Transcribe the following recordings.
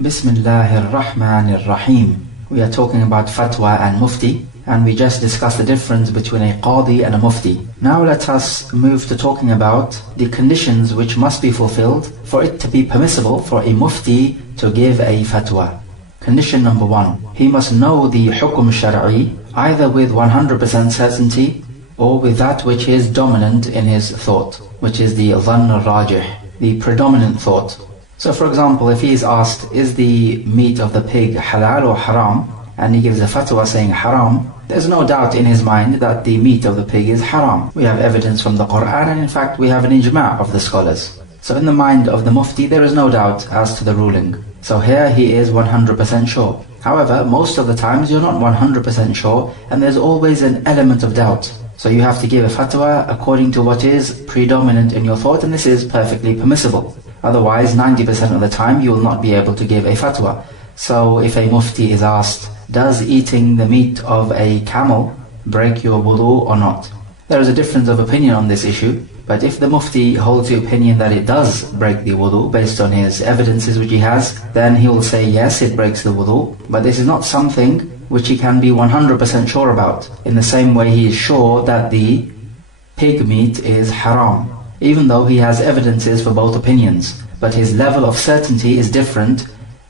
Bismillahir Rahmanir Rahim. We are talking about fatwa and mufti, and we just discussed the difference between a qadi and a mufti. Now let us move to talking about the conditions which must be fulfilled for it to be permissible for a mufti to give a fatwa. Condition number 1, he must know the hukum shar'i either with 100% certainty or with that which is dominant in his thought, which is the dhann al-rajih, the predominant thought. So for example, if he is asked, is the meat of the pig halal or haram, and he gives a fatwa saying haram, there's no doubt in his mind that the meat of the pig is haram. We have evidence from the Quran, and in fact we have an ijma' of the scholars. So in the mind of the mufti there is no doubt as to the ruling. So here he is 100% sure. However, most of the times you're not 100% sure, and there's always an element of doubt. So you have to give a fatwa according to what is predominant in your thought, and this is perfectly permissible. Otherwise, 90% of the time you will not be able to give a fatwa. So if a mufti is asked, does eating the meat of a camel break your wudu or not? There is a difference of opinion on this issue, but if the mufti holds the opinion that it does break the wudu based on his evidences which he has, then he will say yes, it breaks the wudu, but this is not something which he can be 100% sure about. In the same way he is sure that the pig meat is haram, even though he has evidences for both opinions, but his level of certainty is different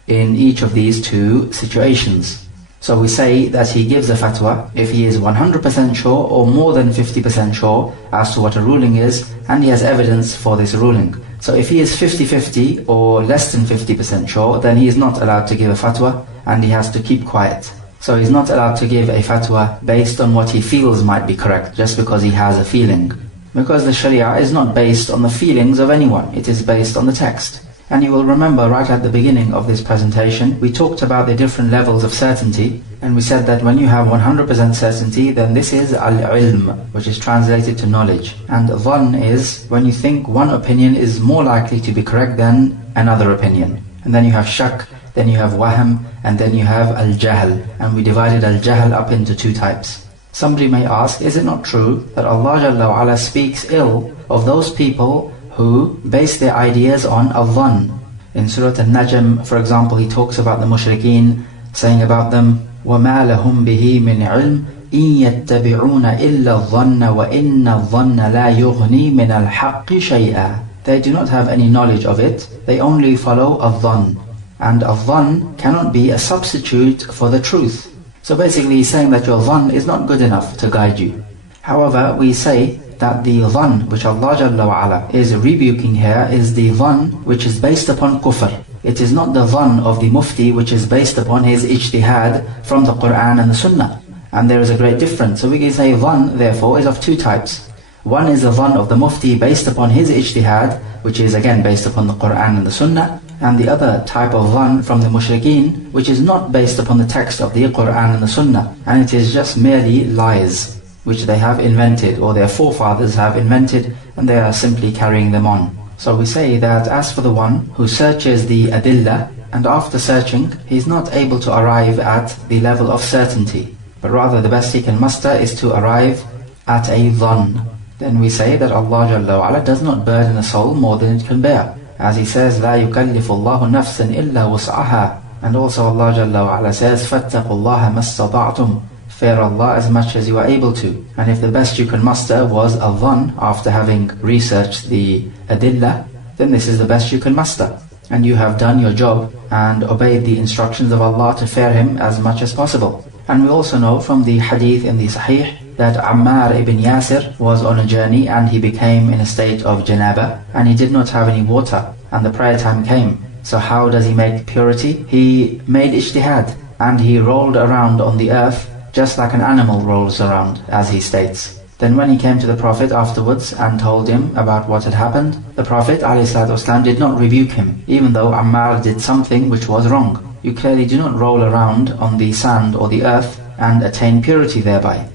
in each of these two situations. So we say that he gives a fatwa if he is 100% sure or more than 50% sure as to what a ruling is, and he has evidence for this ruling. So if he is 50-50 or less than 50% sure, then he is not allowed to give a fatwa, and he has to keep quiet. So he's not allowed to give a fatwa based on what he feels might be correct, just because he has a feeling. Because the Sharia is not based on the feelings of anyone, it is based on the text. And you will remember right at the beginning of this presentation, we talked about the different levels of certainty, and we said that when you have 100% certainty, then this is al-ilm, which is translated to knowledge. And dhann is when you think one opinion is more likely to be correct than another opinion. And then you have shak, then you have wahm, and then you have al-jahl. And we divided al-jahl up into two types. Somebody may ask, is it not true that Allah Jalla wa Ala speaks ill of those people who base their ideas on al-dhann? In Surah Al-Najm, for example, he talks about the mushrikeen, saying about them, وَمَا لَهُمْ بِهِ مِنْ عِلْمٍ إِن يَتَّبِعُونَ إِلَّا الظَّنَّ وَإِنَّ الظَّنَّ لَا يُغْنِي مِنَ الْحَقِّ شَيْئًا. They do not have any knowledge of it, they only follow al-dhann. And al-dhann cannot be a substitute for the truth. So basically he's saying that your dhann is not good enough to guide you. However, we say that the dhann which Allah Jalla wa Ala is rebuking here is the dhann which is based upon kufr. It is not the dhann of the mufti which is based upon his ijtihad from the Quran and the Sunnah. And there is a great difference. So we can say dhann therefore is of two types. One is the dhann of the mufti based upon his ijtihad, which is again based upon the Quran and the Sunnah. And the other type of dhann from the mushrikeen, which is not based upon the text of the Quran and the Sunnah, and it is just merely lies which they have invented, or their forefathers have invented, and they are simply carrying them on. So we say that as for the one who searches the adillah, and after searching he is not able to arrive at the level of certainty, but rather the best he can muster is to arrive at a dhann, then we say that Allah Jalla wa Ala does not burden a soul more than it can bear. As he says, لا يكلف الله نفسا إلا وسعها. And also Allah Jalla wa Ala says, فَاتَّقُوا اللَّهَ مَا اسْتَطَعْتُمْ. Fear Allah as much as you are able to. And if the best you can muster was a dhann after having researched the adillah, then this is the best you can muster. And you have done your job and obeyed the instructions of Allah to fear Him as much as possible. And we also know from the hadith in the Sahih that Ammar ibn Yasir was on a journey and he became in a state of janaba and he did not have any water and the prayer time came. So how does he make purity? He made ijtihad and he rolled around on the earth just like an animal rolls around, as he states. Then when he came to the Prophet afterwards and told him about what had happened, the Prophet ﷺ did not rebuke him, even though Ammar did something which was wrong. You clearly do not roll around on the sand or the earth and attain purity thereby.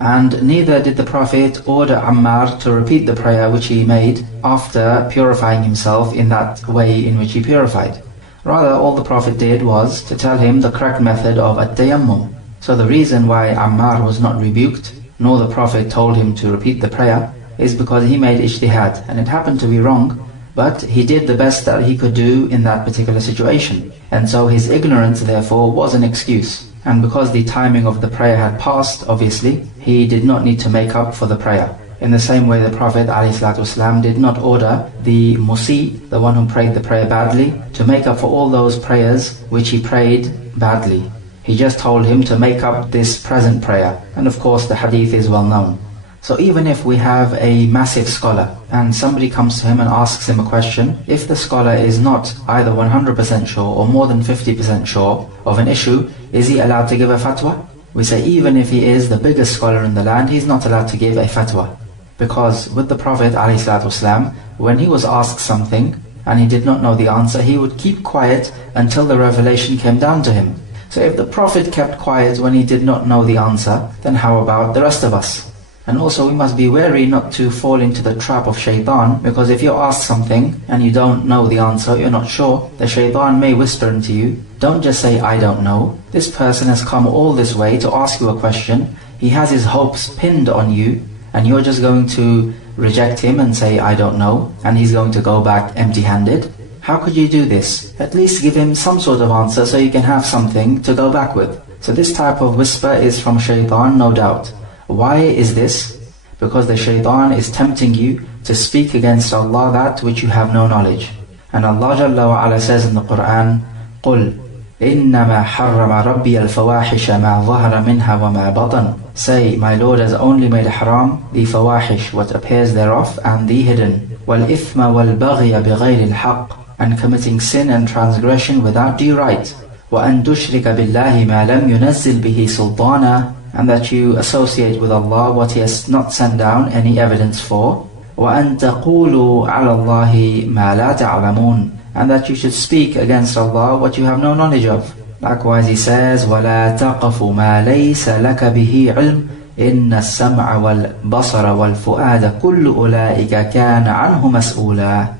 And neither did the Prophet order Ammar to repeat the prayer which he made after purifying himself in that way in which he purified. Rather, all the Prophet did was to tell him the correct method of at-tayammum. So the reason why Ammar was not rebuked, nor the Prophet told him to repeat the prayer, is because he made ijtihad, and it happened to be wrong, but he did the best that he could do in that particular situation. And so his ignorance therefore was an excuse. And because the timing of the prayer had passed, obviously, he did not need to make up for the prayer. In the same way, the Prophet ﷺ did not order the musi, the one who prayed the prayer badly, to make up for all those prayers which he prayed badly. He just told him to make up this present prayer. And of course the hadith is well known. So even if we have a massive scholar and somebody comes to him and asks him a question, if the scholar is not either 100% sure or more than 50% sure of an issue, is he allowed to give a fatwa? We say even if he is the biggest scholar in the land, he's not allowed to give a fatwa. Because with the Prophet ﷺ, when he was asked something and he did not know the answer, he would keep quiet until the revelation came down to him. So if the Prophet kept quiet when he did not know the answer, then how about the rest of us? And also we must be wary not to fall into the trap of shaitan, because if you're asked something and you don't know the answer, you're not sure, the shaitan may whisper into you, don't just say I don't know. This person has come all this way to ask you a question, he has his hopes pinned on you, and you're just going to reject him and say I don't know, and he's going to go back empty-handed. How could you do this? At least give him some sort of answer so you can have something to go back with. So this type of whisper is from shaitan, no doubt. Why is this? Because the shaitan is tempting you to speak against Allah that which you have no knowledge. And Allah Jalla wa Ala says in the Quran, قُلْ إِنَّمَا حَرَّمَ رَبِّيَ الْفَوَاحِشَ مَا ظَهَرَ مِنْهَا وَمَا بَطَنَ. Say, my Lord has only made haram the fawahish, what appears thereof, and the hidden. وَالْإِثْمَ وَالْبَغْيَ بِغَيْرِ الْحَقِّ. And committing sin and transgression without due right. وَأَن تُشْرِكَ بِاللَّهِ مَا لَمْ يُنَزِّلْ بِهِ سُلْطَانًا. And that you associate with Allah what He has not sent down any evidence for. وَأَن تَقُولُوا عَلَى اللَّهِ مَا لَا تَعْلَمُونَ. And that you should speak against Allah what you have no knowledge of. Likewise He says, وَلَا تَقَفُ مَا لَيْسَ لَكَ بِهِ عِلْمٍ إِنَّ السَّمْعَ وَالْبَصَرَ وَالْفُؤَادَ كُلُّ أُولَٰئِكَ كَانَ عَنْهُ مَسْئُولًا.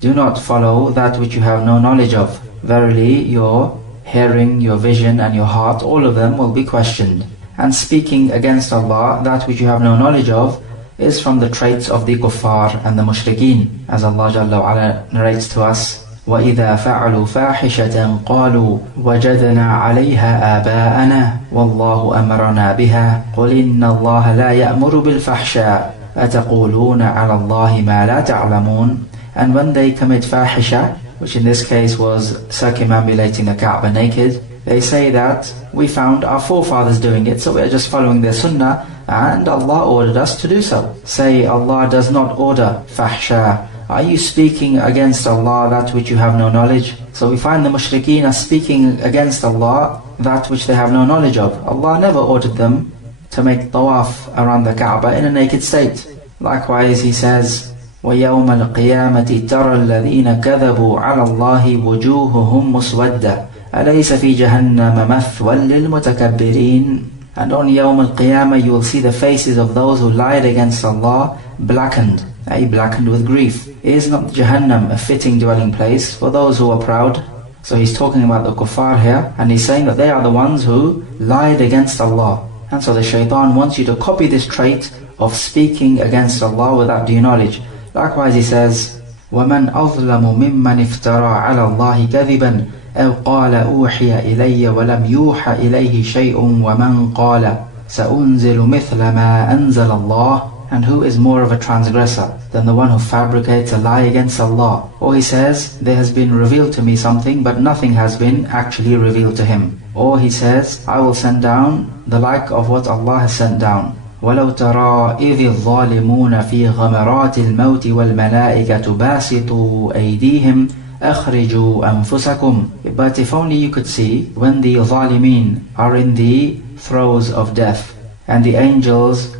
Do not follow that which you have no knowledge of. Verily your hearing, your vision and your heart, all of them will be questioned. And speaking against Allah, that which you have no knowledge of, is from the traits of the kuffar and the mushrikeen. As Allah Jalla wa Ala narrates to us, وَإِذَا فَعَلُوا فَاحِشَةً قَالُوا وَجَدْنَا عَلَيْهَا آبَاءَنَا وَاللَّهُ أَمَرَنَا بِهَا قُلْ إِنَّ اللَّهَ لَا يَأْمُرُ بِالْفَحْشَاءِ أَتَقُولُونَ عَلَى اللَّهِ مَا لَا تَعْلَمُونَ. And when they commit fahisha, which in this case was circumambulating the Kaaba naked, they say that we found our forefathers doing it, so we are just following their sunnah, and Allah ordered us to do so. Say, Allah does not order fahsha. Are you speaking against Allah that which you have no knowledge? So we find the mushrikeen are speaking against Allah that which they have no knowledge of. Allah never ordered them to make tawaf around the Kaaba in a naked state. Likewise He says, وَيَوْمَ الْقِيَامَةِ تَرَى الَّذِينَ كَذَبُوا عَلَى اللَّهِ وُجُوهُهُمْ مُسْوَدَّةٌ أَلَيْسَ فِي جَهَنَّمَ مَثْوًى لِلْمُتَكَبِّرِينَ. And on Yawm al-Qiyamah you will see the faces of those who lied against Allah blackened, blackened with grief. Is not Jahannam a fitting dwelling place for those who are proud? So He's talking about the kuffar here, and He's saying that they are the ones who lied against Allah. And so the shaitan wants you to copy this trait of speaking against Allah without due knowledge. Likewise He says, وَمَنْ أَظْلَمُ مِمَّنِ افْتَرَى عَلَى اللَّهِ كَذِبًا أَوْ قَالَ أُوحِيَ إِلَيَّ وَلَمْ يُوحَ إِلَيْهِ شَيْءٌ وَمَنْ قَالَ سَأُنْزِلُ مِثْلَ مَا أَنزَلَ اللَّهُ. And who is more of a transgressor than the one who fabricates a lie against Allah? Or he says, there has been revealed to me something, but nothing has been actually revealed to him. Or he says, I will send down the like of what Allah has sent down. وَلَوْ تَرَى إِذِ الظَّالِمُونَ فِي غَمَرَاتِ الْمَوْتِ وَالْمَلَائِكَةُ بَاسِطُوا أَيْدِيهِمْ أَخْرِجُوا أَنفُسَكُمْ. But if only you could see when the Zalimeen are in the throes of death, and the angels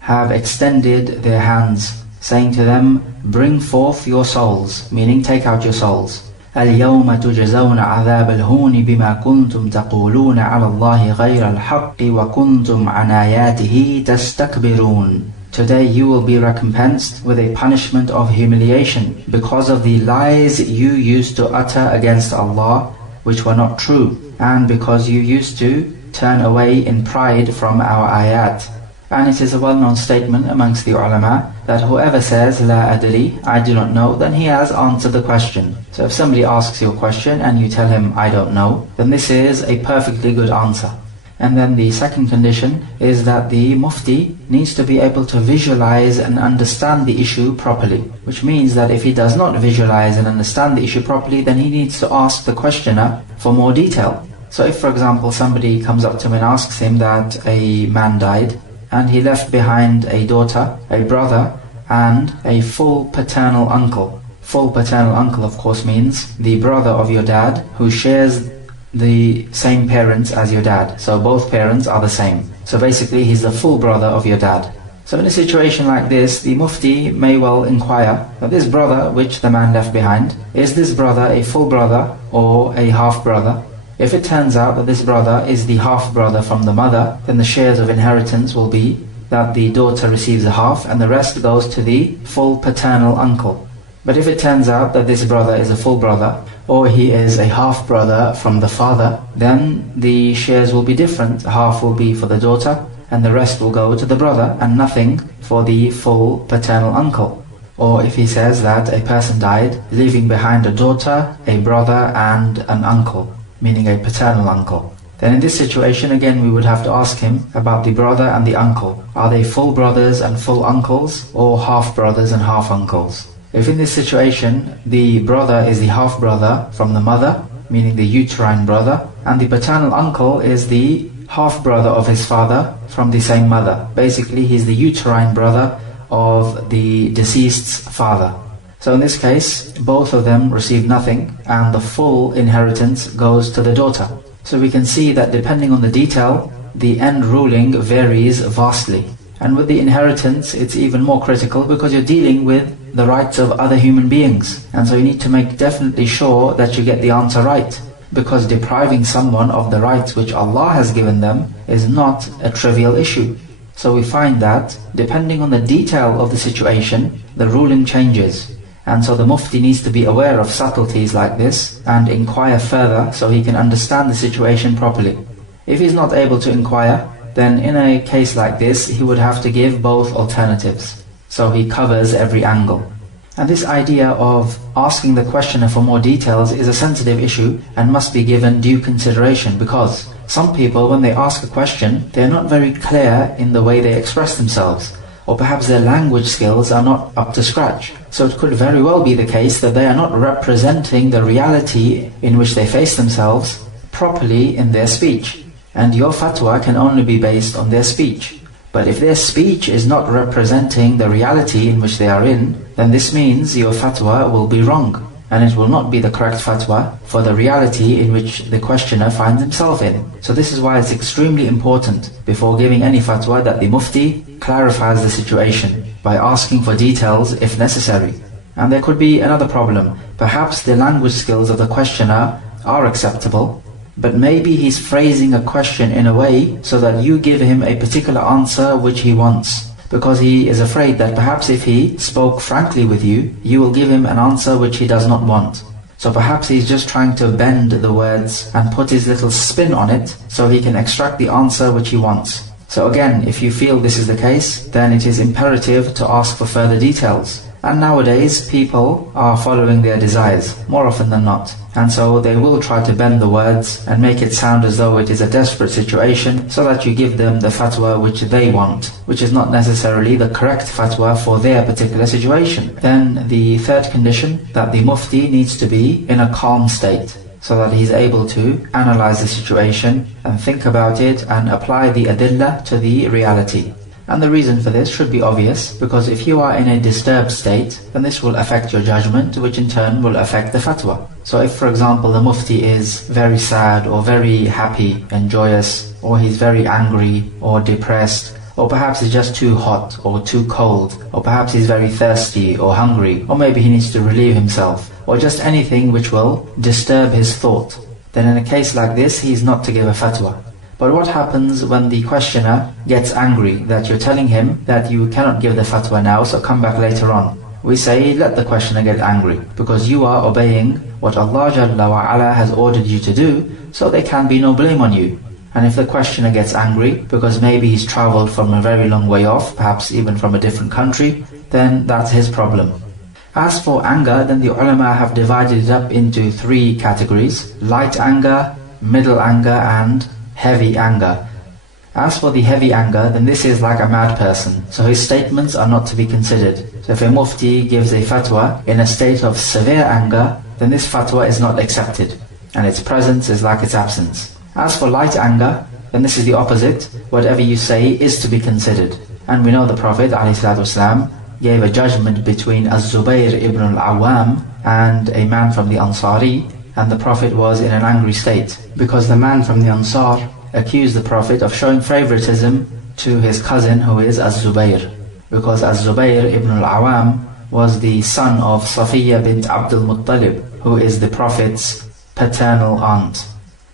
have extended their hands, saying to them, bring forth your souls, meaning take out your souls. اليوم تجزون عذاب الهون بما كنتم تقولون على الله غير الحق وكنتم عن آياته تستكبرون. Today you will be recompensed with a punishment of humiliation because of the lies you used to utter against Allah which were not true, and because you used to turn away in pride from our ayat. And it is a well-known statement amongst the ulama that whoever says, La adri, I do not know, then he has answered the question. So if somebody asks you a question and you tell him, I don't know, then this is a perfectly good answer. And then the second condition is that the mufti needs to be able to visualize and understand the issue properly. Which means that if he does not visualize and understand the issue properly, then he needs to ask the questioner for more detail. So if, for example, somebody comes up to him and asks him that a man died, and he left behind a daughter, a brother, and a full paternal uncle. Full paternal uncle, of course, means the brother of your dad who shares the same parents as your dad. So both parents are the same. So basically, he's the full brother of your dad. So in a situation like this, the mufti may well inquire that this brother which the man left behind, is this brother a full brother or a half brother? If it turns out that this brother is the half-brother from the mother, then the shares of inheritance will be that the daughter receives a half and the rest goes to the full paternal uncle. But if it turns out that this brother is a full brother, or he is a half-brother from the father, then the shares will be different. Half will be for the daughter and the rest will go to the brother and nothing for the full paternal uncle. Or if he says that a person died leaving behind a daughter, a brother and an uncle, meaning a paternal uncle, then in this situation again we would have to ask him about the brother and the uncle. Are they full brothers and full uncles or half brothers and half uncles? If in this situation the brother is the half brother from the mother, meaning the uterine brother, and the paternal uncle is the half brother of his father from the same mother, basically he's the uterine brother of the deceased's father. So in this case, both of them receive nothing and the full inheritance goes to the daughter. So we can see that depending on the detail, the end ruling varies vastly. And with the inheritance, it's even more critical because you're dealing with the rights of other human beings. And so you need to make definitely sure that you get the answer right. Because depriving someone of the rights which Allah has given them is not a trivial issue. So we find that depending on the detail of the situation, the ruling changes. And so the mufti needs to be aware of subtleties like this and inquire further so he can understand the situation properly. If he's not able to inquire, then in a case like this, he would have to give both alternatives. So he covers every angle. And this idea of asking the questioner for more details is a sensitive issue and must be given due consideration, because some people, when they ask a question, they're not very clear in the way they express themselves. Or perhaps their language skills are not up to scratch. So it could very well be the case that they are not representing the reality in which they face themselves properly in their speech. And your fatwa can only be based on their speech. But if their speech is not representing the reality in which they are in, then this means your fatwa will be wrong. And it will not be the correct fatwa for the reality in which the questioner finds himself in. So this is why it's extremely important before giving any fatwa that the mufti clarifies the situation by asking for details if necessary. And there could be another problem. Perhaps the language skills of the questioner are acceptable, but maybe he's phrasing a question in a way so that you give him a particular answer which he wants. Because he is afraid that perhaps if he spoke frankly with you, you will give him an answer which he does not want. So perhaps he's just trying to bend the words and put his little spin on it so he can extract the answer which he wants. So again, if you feel this is the case, then it is imperative to ask for further details. And nowadays, people are following their desires, more often than not. And so they will try to bend the words and make it sound as though it is a desperate situation so that you give them the fatwa which they want, which is not necessarily the correct fatwa for their particular situation. Then the third condition, that the mufti needs to be in a calm state, so that he's able to analyze the situation and think about it and apply the adillah to the reality. And the reason for this should be obvious, because if you are in a disturbed state, then this will affect your judgment, which in turn will affect the fatwa. So if, for example, the mufti is very sad or very happy and joyous, or he's very angry or depressed, or perhaps he's just too hot or too cold, or perhaps he's very thirsty or hungry, or maybe he needs to relieve himself, or just anything which will disturb his thought, then in a case like this, he is not to give a fatwa. But what happens when the questioner gets angry that you're telling him that you cannot give the fatwa now, so come back later on? We say, let the questioner get angry, because you are obeying what Allah Jalla wa Ala has ordered you to do, so there can be no blame on you. And if the questioner gets angry, because maybe he's traveled from a very long way off, perhaps even from a different country, then that's his problem. As for anger, then the ulama have divided it up into 3 categories: light anger, middle anger, and heavy anger. As for the heavy anger, then this is like a mad person, so his statements are not to be considered. So if a mufti gives a fatwa in a state of severe anger, then this fatwa is not accepted, and its presence is like its absence. As for light anger, then this is the opposite. Whatever you say is to be considered. And we know the Prophet ﷺ gave a judgment between Az-Zubayr ibn al-Awwam and a man from the Ansari, and the Prophet was in an angry state, because the man from the Ansar accused the Prophet of showing favoritism to his cousin, who is Az-Zubayr, because Az-Zubayr ibn al-Awwam was the son of Safiya bint Abdul Muttalib, who is the Prophet's paternal aunt.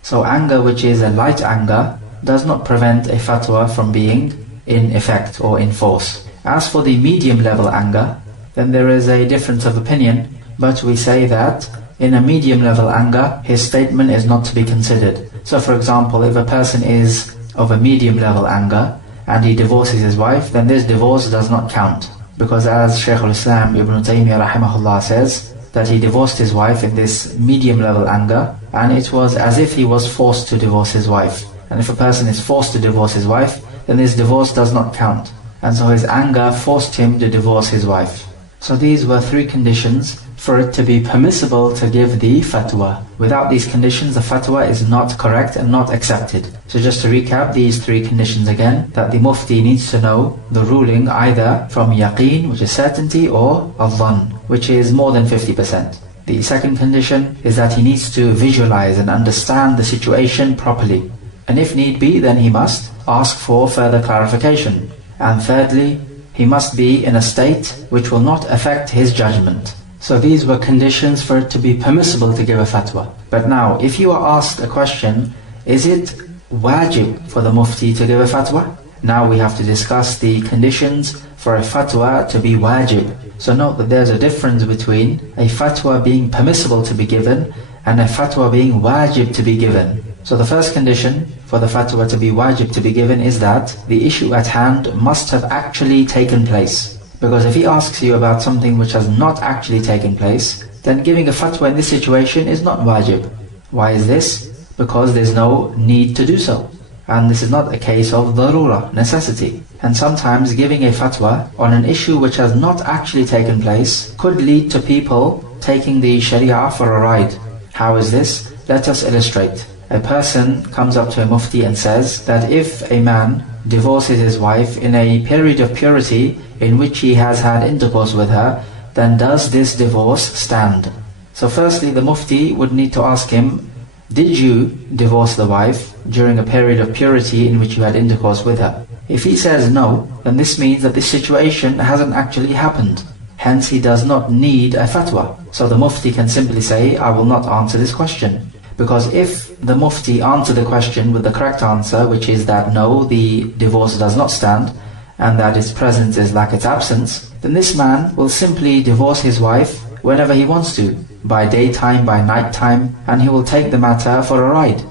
So anger which is a light anger does not prevent a fatwa from being in effect or in force. As for the medium level anger, then there is a difference of opinion, but we say that in a medium level anger, his statement is not to be considered. So for example, if a person is of a medium level anger and he divorces his wife, then this divorce does not count. Because as Shaykh al-Islam Ibn Taymiyyah rahimahullah says, that he divorced his wife in this medium level anger, and it was as if he was forced to divorce his wife. And if a person is forced to divorce his wife, then this divorce does not count. And so his anger forced him to divorce his wife. So these were 3 conditions for it to be permissible to give the fatwa. Without these conditions, the fatwa is not correct and not accepted. So just to recap these 3 conditions again, that the mufti needs to know the ruling either from yaqeen, which is certainty, or al-dhann, which is more than 50%. The second condition is that he needs to visualize and understand the situation properly. And if need be, then he must ask for further clarification. And thirdly, he must be in a state which will not affect his judgment. So these were conditions for it to be permissible to give a fatwa. But now, if you are asked a question, is it wajib for the mufti to give a fatwa? Now we have to discuss the conditions for a fatwa to be wajib. So note that there's a difference between a fatwa being permissible to be given and a fatwa being wajib to be given. So the first condition for the fatwa to be wajib to be given is that the issue at hand must have actually taken place. Because if he asks you about something which has not actually taken place, then giving a fatwa in this situation is not wajib. Why is this? Because there's no need to do so. And this is not a case of darura, necessity. And sometimes giving a fatwa on an issue which has not actually taken place could lead to people taking the sharia for a ride. How is this? Let us illustrate. A person comes up to a mufti and says that if a man divorces his wife in a period of purity in which he has had intercourse with her, then does this divorce stand? So firstly, the mufti would need to ask him, did you divorce the wife during a period of purity in which you had intercourse with her? If he says no, then this means that this situation hasn't actually happened. Hence he does not need a fatwa. So the mufti can simply say, I will not answer this question. Because if the mufti answered the question with the correct answer, which is that no, the divorce does not stand, and that its presence is like its absence, then this man will simply divorce his wife whenever he wants to, by daytime, by nighttime, and he will take the matter for a ride.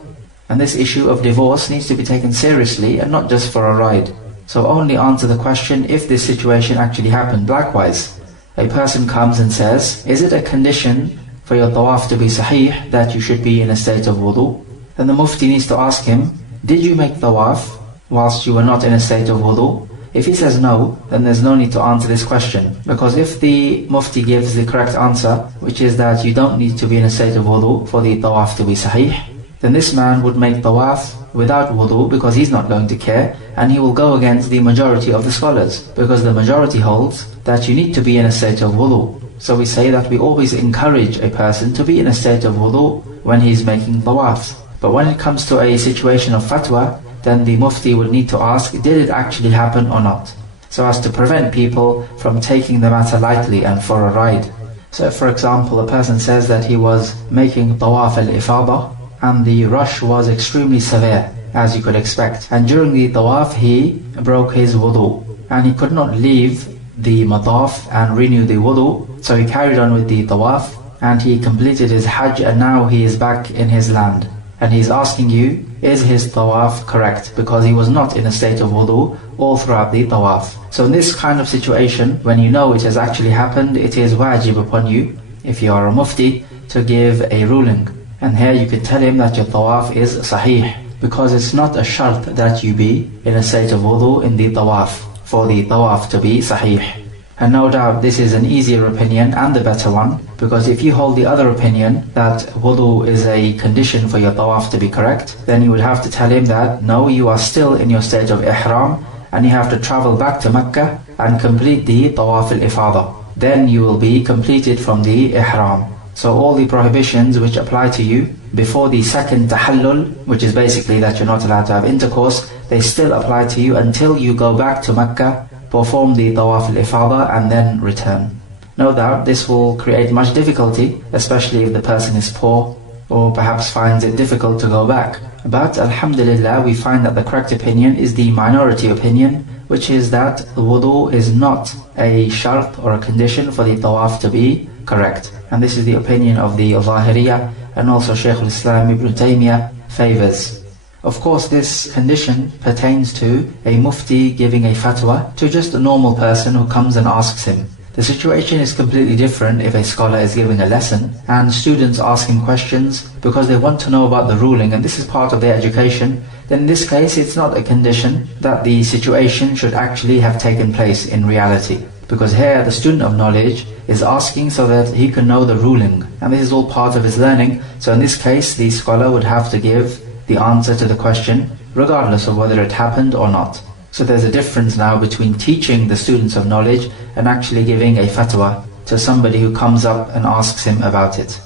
And this issue of divorce needs to be taken seriously and not just for a ride. So only answer the question if this situation actually happened. Likewise, a person comes and says, is it a condition for your tawaf to be sahih that you should be in a state of wudu? Then the mufti needs to ask him, did you make tawaf whilst you were not in a state of wudu? If he says no, then there's no need to answer this question. Because if the mufti gives the correct answer, which is that you don't need to be in a state of wudu for the tawaf to be sahih, then this man would make tawaf without wudu because he's not going to care, and he will go against the majority of the scholars, because the majority holds that you need to be in a state of wudu. So we say that we always encourage a person to be in a state of wudu when he's making tawaf. But when it comes to a situation of fatwa, then the mufti would need to ask, did it actually happen or not? So as to prevent people from taking the matter lightly and for a ride. So if, for example, a person says that he was making tawaf al-ifada and the rush was extremely severe, as you could expect, and during the tawaf he broke his wudu and he could not leave the mataf and renew the wudu, so he carried on with the tawaf and he completed his hajj, and now he is back in his land. and he's asking you, is his tawaf correct? Because he was not in a state of wudu all throughout the tawaf. So in this kind of situation, when you know it has actually happened, it is wajib upon you, if you are a mufti, to give a ruling. And here you could tell him that your tawaf is sahih, because it's not a shart that you be in a state of wudu in the tawaf, for the tawaf to be sahih. And no doubt this is an easier opinion and the better one, because if you hold the other opinion that wudu is a condition for your tawaf to be correct, then you would have to tell him that no, you are still in your state of ihram and you have to travel back to Mecca and complete the tawaf al-ifadah. Then you will be completed from the ihram. So all the prohibitions which apply to you before the second tahallul, which is basically that you're not allowed to have intercourse, they still apply to you until you go back to Mecca, perform the tawaf al-ifadah and then return. No doubt this will create much difficulty, especially if the person is poor or perhaps finds it difficult to go back. But alhamdulillah, we find that the correct opinion is the minority opinion, which is that wudu is not a shart or a condition for the tawaf to be correct. And this is the opinion of the Zahiriyah, and also Shaykh al-Islam Ibn Taymiyyah favors. Of course, this condition pertains to a mufti giving a fatwa to just a normal person who comes and asks him. The situation is completely different if a scholar is giving a lesson and students ask him questions because they want to know about the ruling, and this is part of their education. Then in this case, it's not a condition that the situation should actually have taken place in reality. Because here the student of knowledge is asking so that he can know the ruling, and this is all part of his learning. So in this case, the scholar would have to give the answer to the question regardless of whether it happened or not. So there's a difference now between teaching the students of knowledge and actually giving a fatwa to somebody who comes up and asks him about it.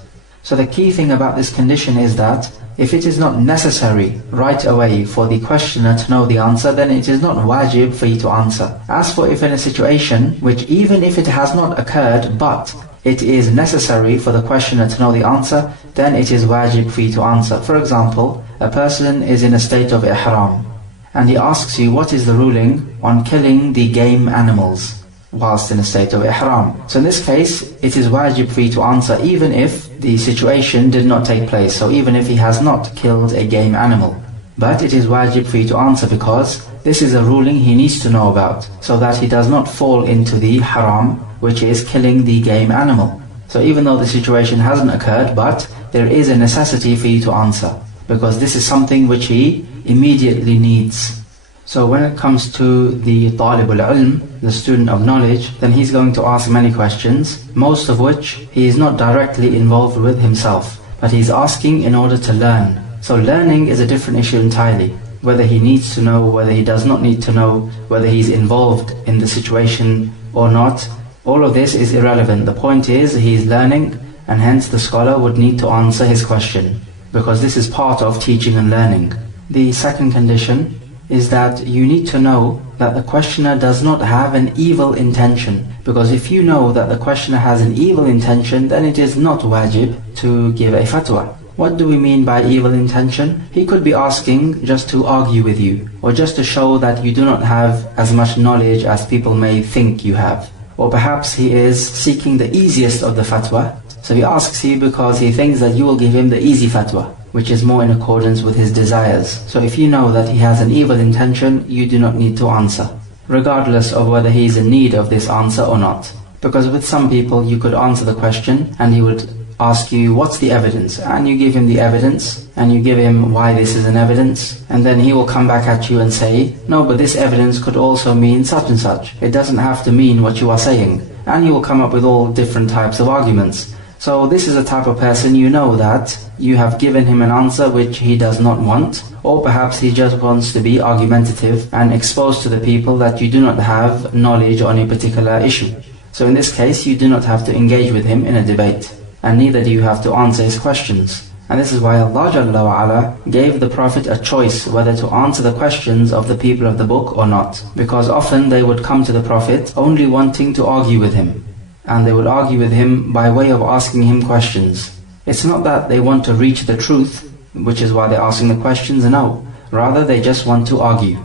So the key thing about this condition is that if it is not necessary right away for the questioner to know the answer, then it is not wajib for you to answer. As for if in a situation which even if it has not occurred but it is necessary for the questioner to know the answer, then it is wajib for you to answer. For example, a person is in a state of ihram and he asks you what is the ruling on killing the game animals whilst in a state of ihram. So in this case, it is wajib for you to answer even if the situation did not take place. So even if he has not killed a game animal. But it is wajib for you to answer because this is a ruling he needs to know about, so that he does not fall into the haram, which is killing the game animal. So even though the situation hasn't occurred, but there is a necessity for you to answer, because this is something which he immediately needs. So when it comes to the talibul ilm, the student of knowledge, then he's going to ask many questions, most of which he is not directly involved with himself, but he's asking in order to learn. So learning is a different issue entirely. Whether he needs to know, whether he does not need to know, whether he's involved in the situation or not, all of this is irrelevant. The point is he's learning, and hence the scholar would need to answer his question, because this is part of teaching and learning. The second condition is that you need to know that the questioner does not have an evil intention, because if you know that the questioner has an evil intention, then it is not wajib to give a fatwa. What do we mean by evil intention? He could be asking just to argue with you, or just to show that you do not have as much knowledge as people may think you have. Or perhaps he is seeking the easiest of the fatwa, so he asks you because he thinks that you will give him the easy fatwa, which is more in accordance with his desires. So if you know that he has an evil intention, you do not need to answer, regardless of whether he is in need of this answer or not. Because with some people you could answer the question and he would ask you, what's the evidence? And you give him the evidence, and you give him why this is an evidence, and then he will come back at you and say, no, but this evidence could also mean such and such. It doesn't have to mean what you are saying. And he will come up with all different types of arguments. So this is a type of person, you know that you have given him an answer which he does not want, or perhaps he just wants to be argumentative and expose to the people that you do not have knowledge on a particular issue. So in this case, you do not have to engage with him in a debate, and neither do you have to answer his questions. And this is why Allah Jalla wa Ala gave the Prophet a choice whether to answer the questions of the people of the book or not. Because often they would come to the Prophet only wanting to argue with him, and they would argue with him by way of asking him questions. It's not that they want to reach the truth, which is why they're asking the questions, no. Rather, they just want to argue.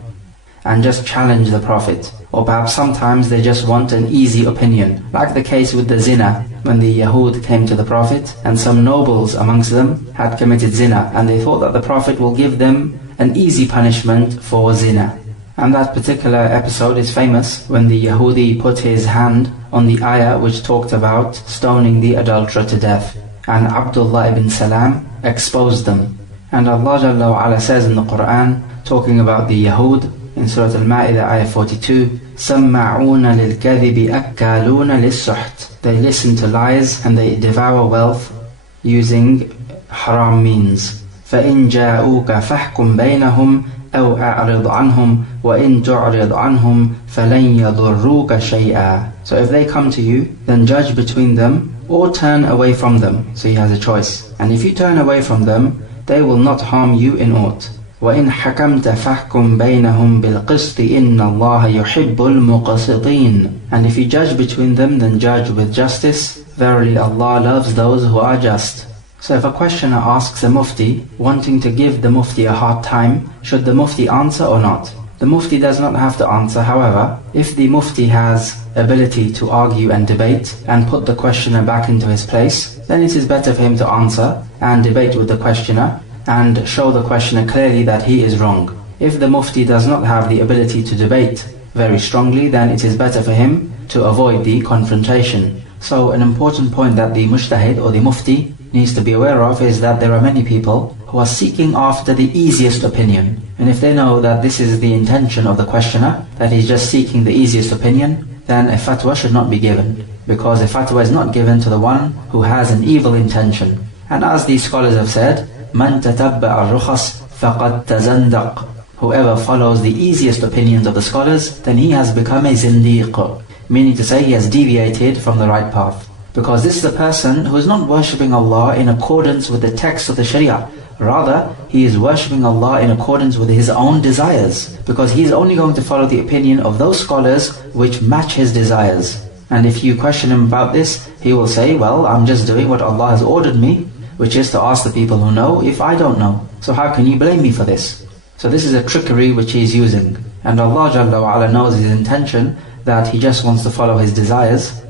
and just challenge the Prophet. Or perhaps sometimes they just want an easy opinion, like the case with the zina, when the Yahud came to the Prophet and some nobles amongst them had committed zina, and they thought that the Prophet will give them an easy punishment for zina. And that particular episode is famous when the Yahudi put his hand on the ayah which talked about stoning the adulterer to death, and Abdullah ibn Salam exposed them. And Allah Jalla wa Ala says in the Quran, talking about the Yahud, in Surah Al-Ma'idah ayah 42, سَمَّعُونَ لِلْكَذِبِ أَكَّالُونَ لِلسُّحْتِ. They listen to lies and they devour wealth using haram means. فَإِنْ جَاءُوكَ فَاحْكُمْ بَيْنَهُمْ أَوْ أَعْرِضْ عَنْهُمْ وَإِنْ تُعْرِضْ عَنْهُمْ فَلَنْ يَضُرُّوكَ شَيْئًا. So if they come to you, then judge between them or turn away from them. So he has a choice. And if you turn away from them, they will not harm you in aught. وَإِنْ حَكَمْتَ فَاحْكُمْ بَيْنَهُمْ بِالْقِسْطِ إِنَّ اللَّهَ يُحِبُّ الْمُقْسِطِينَ. And if you judge between them, then judge with justice. Verily Allah loves those who are just. So if a questioner asks a mufti, wanting to give the mufti a hard time, should the mufti answer or not? The mufti does not have to answer. However, if the mufti has ability to argue and debate and put the questioner back into his place, then it is better for him to answer and debate with the questioner and show the questioner clearly that he is wrong. If the mufti does not have the ability to debate very strongly, then it is better for him to avoid the confrontation. So an important point that the mujtahid or the mufti needs to be aware of is that there are many people who are seeking after the easiest opinion. And if they know that this is the intention of the questioner, that he's just seeking the easiest opinion, then a fatwa should not be given. Because a fatwa is not given to the one who has an evil intention. And as these scholars have said, مَنْ تَتَبَّعَ الرُّخَص فَقَدْ تَزَنْدَقْ. Whoever follows the easiest opinions of the scholars, then he has become a zindiq, meaning to say he has deviated from the right path. Because this is a person who is not worshipping Allah in accordance with the text of the Sharia. Rather, he is worshipping Allah in accordance with his own desires. Because he is only going to follow the opinion of those scholars which match his desires. And if you question him about this, he will say, well, I'm just doing what Allah has ordered me, which is to ask the people who know if I don't know. So how can you blame me for this? So this is a trickery which he is using. And Allah Jalla wa Ala knows his intention, that he just wants to follow his desires,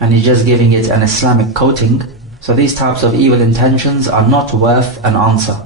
and he's just giving it an Islamic coating. So these types of evil intentions are not worth an answer.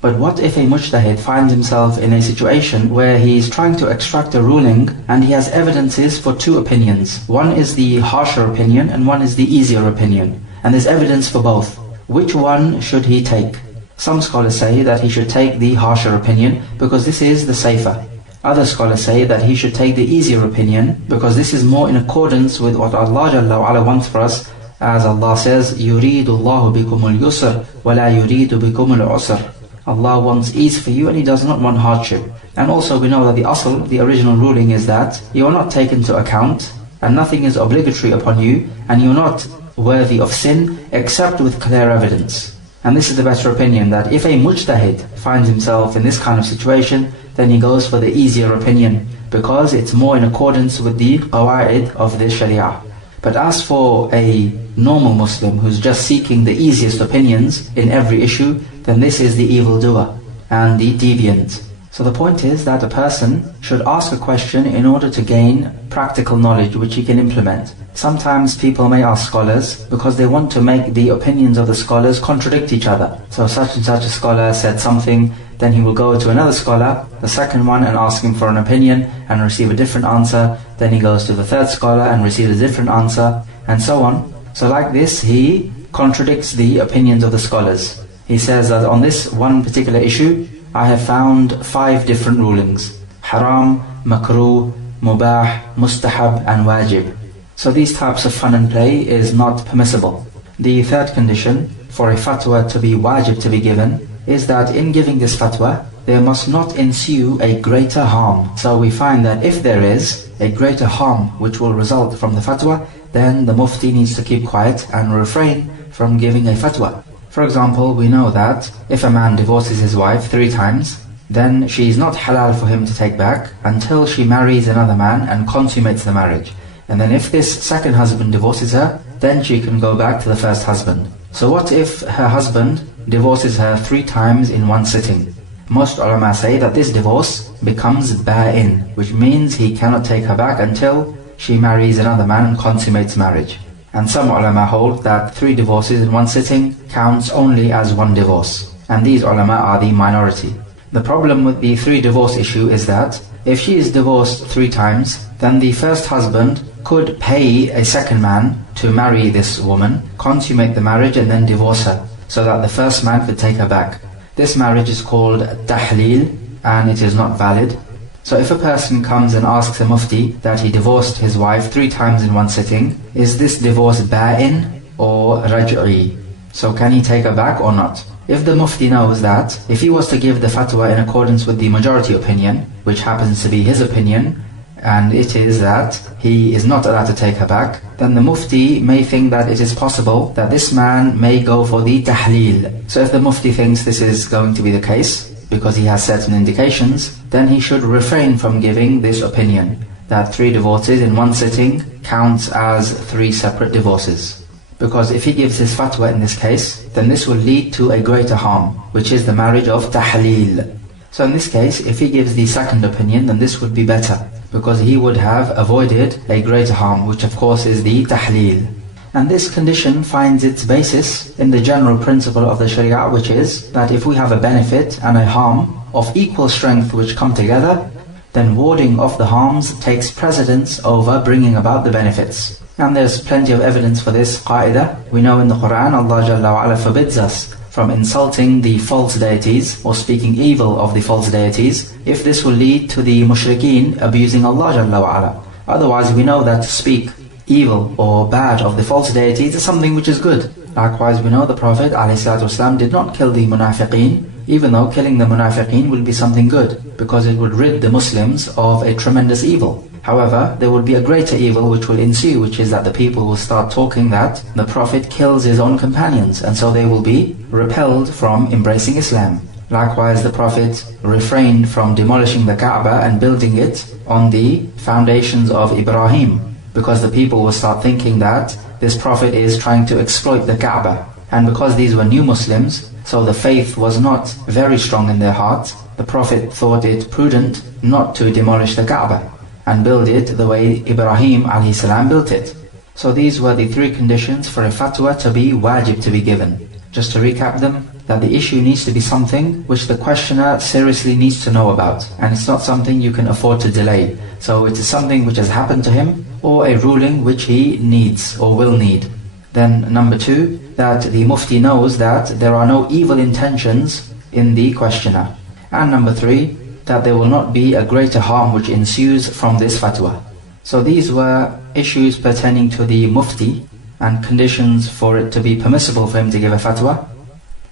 But what if a mujtahid finds himself in a situation where he is trying to extract a ruling and he has evidences for two opinions? One is the harsher opinion and one is the easier opinion. And there's evidence for both. Which one should he take? Some scholars say that he should take the harsher opinion because this is the safer. Other scholars say that he should take the easier opinion because this is more in accordance with what Allah Jalla wa Ala wants for us. As Allah says, يُرِيدُ اللَّهُ بِكُمُ الْيُسْرَ وَلَا يُرِيدُ بِكُمُ الْعُسْرَ. Allah wants ease for you and He does not want hardship. And also we know that the asl, the original ruling is that you are not taken into account and nothing is obligatory upon you and you are not worthy of sin except with clear evidence. And this is the better opinion, that if a mujtahid finds himself in this kind of situation, then he goes for the easier opinion because it's more in accordance with the qawaid of the Sharia. But as for a normal Muslim who's just seeking the easiest opinions in every issue, then this is the evildoer and the deviant. So the point is that a person should ask a question in order to gain practical knowledge which he can implement. Sometimes people may ask scholars because they want to make the opinions of the scholars contradict each other. So such and such a scholar said something, then he will go to another scholar, the second one, and ask him for an opinion and receive a different answer. Then he goes to the third scholar and receives a different answer, and so on. So like this, he contradicts the opinions of the scholars. He says that on this one particular issue, I have found 5 different rulings: haram, makruh, mubah, mustahab and wajib. So these types of fun and play is not permissible. The third condition for a fatwa to be wajib to be given is that in giving this fatwa, there must not ensue a greater harm. So we find that if there is a greater harm which will result from the fatwa, then the mufti needs to keep quiet and refrain from giving a fatwa. For example, we know that if a man divorces his wife 3 times, then she is not halal for him to take back until she marries another man and consummates the marriage. And then if this second husband divorces her, then she can go back to the first husband. So what if her husband divorces her 3 times in one sitting? most ulama say that this divorce becomes ba'in, which means he cannot take her back until she marries another man and consummates marriage. And some ulama hold that 3 divorces in one sitting counts only as 1 divorce. And these ulama are the minority. The problem with the 3 divorce issue is that if she is divorced 3 times, then the first husband could pay a second man to marry this woman, consummate the marriage and then divorce her, so that the first man could take her back. This marriage is called tahleel and it is not valid. So if a person comes and asks a mufti that he divorced his wife 3 times in one sitting, is this divorce ba'in or raj'i? So can he take her back or not? If the mufti knows that if he was to give the fatwa in accordance with the majority opinion, which happens to be his opinion, and it is that he is not allowed to take her back, then the mufti may think that it is possible that this man may go for the tahleel. So if the mufti thinks this is going to be the case, because he has certain indications, then he should refrain from giving this opinion, that 3 divorces in one sitting counts as 3 separate divorces. Because if he gives his fatwa in this case, then this will lead to a greater harm, which is the marriage of tahleel. So in this case, if he gives the second opinion, then this would be better, because he would have avoided a greater harm, which of course is the tahleel. And this condition finds its basis in the general principle of the Sharia, which is that if we have a benefit and a harm of equal strength which come together, then warding off the harms takes precedence over bringing about the benefits. And there's plenty of evidence for this qaida. We know in the Quran, Allah Jalla wa Ala forbids us from insulting the false deities or speaking evil of the false deities, if this will lead to the mushrikeen abusing Allah Jalla wa Ala. Otherwise, we know that to speak evil or bad of the false deities is something which is good. Likewise, we know the Prophet ﷺ did not kill the munafiqeen, even though killing the munafiqeen will be something good, because it would rid the Muslims of a tremendous evil. However, there would be a greater evil which will ensue, which is that the people will start talking that the Prophet kills his own companions, and so they will be repelled from embracing Islam. Likewise, the Prophet refrained from demolishing the Kaaba and building it on the foundations of Ibrahim, because the people will start thinking that this Prophet is trying to exploit the Kaaba. And because these were new Muslims, so the faith was not very strong in their hearts, the Prophet thought it prudent not to demolish the Kaaba and build it the way Ibrahim a.s. built it. So these were the 3 conditions for a fatwa to be wajib to be given. Just to recap them, that the issue needs to be something which the questioner seriously needs to know about, and it's not something you can afford to delay. So it is something which has happened to him, or a ruling which he needs or will need. Then number 2, that the mufti knows that there are no evil intentions in the questioner. And number 3, that there will not be a greater harm which ensues from this fatwa. So these were issues pertaining to the mufti and conditions for it to be permissible for him to give a fatwa.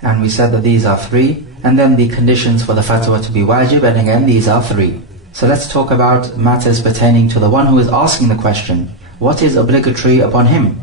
And we said that these are 3, and then the conditions for the fatwa to be wajib, and again these are 3. So let's talk about matters pertaining to the one who is asking the question. What is obligatory upon him?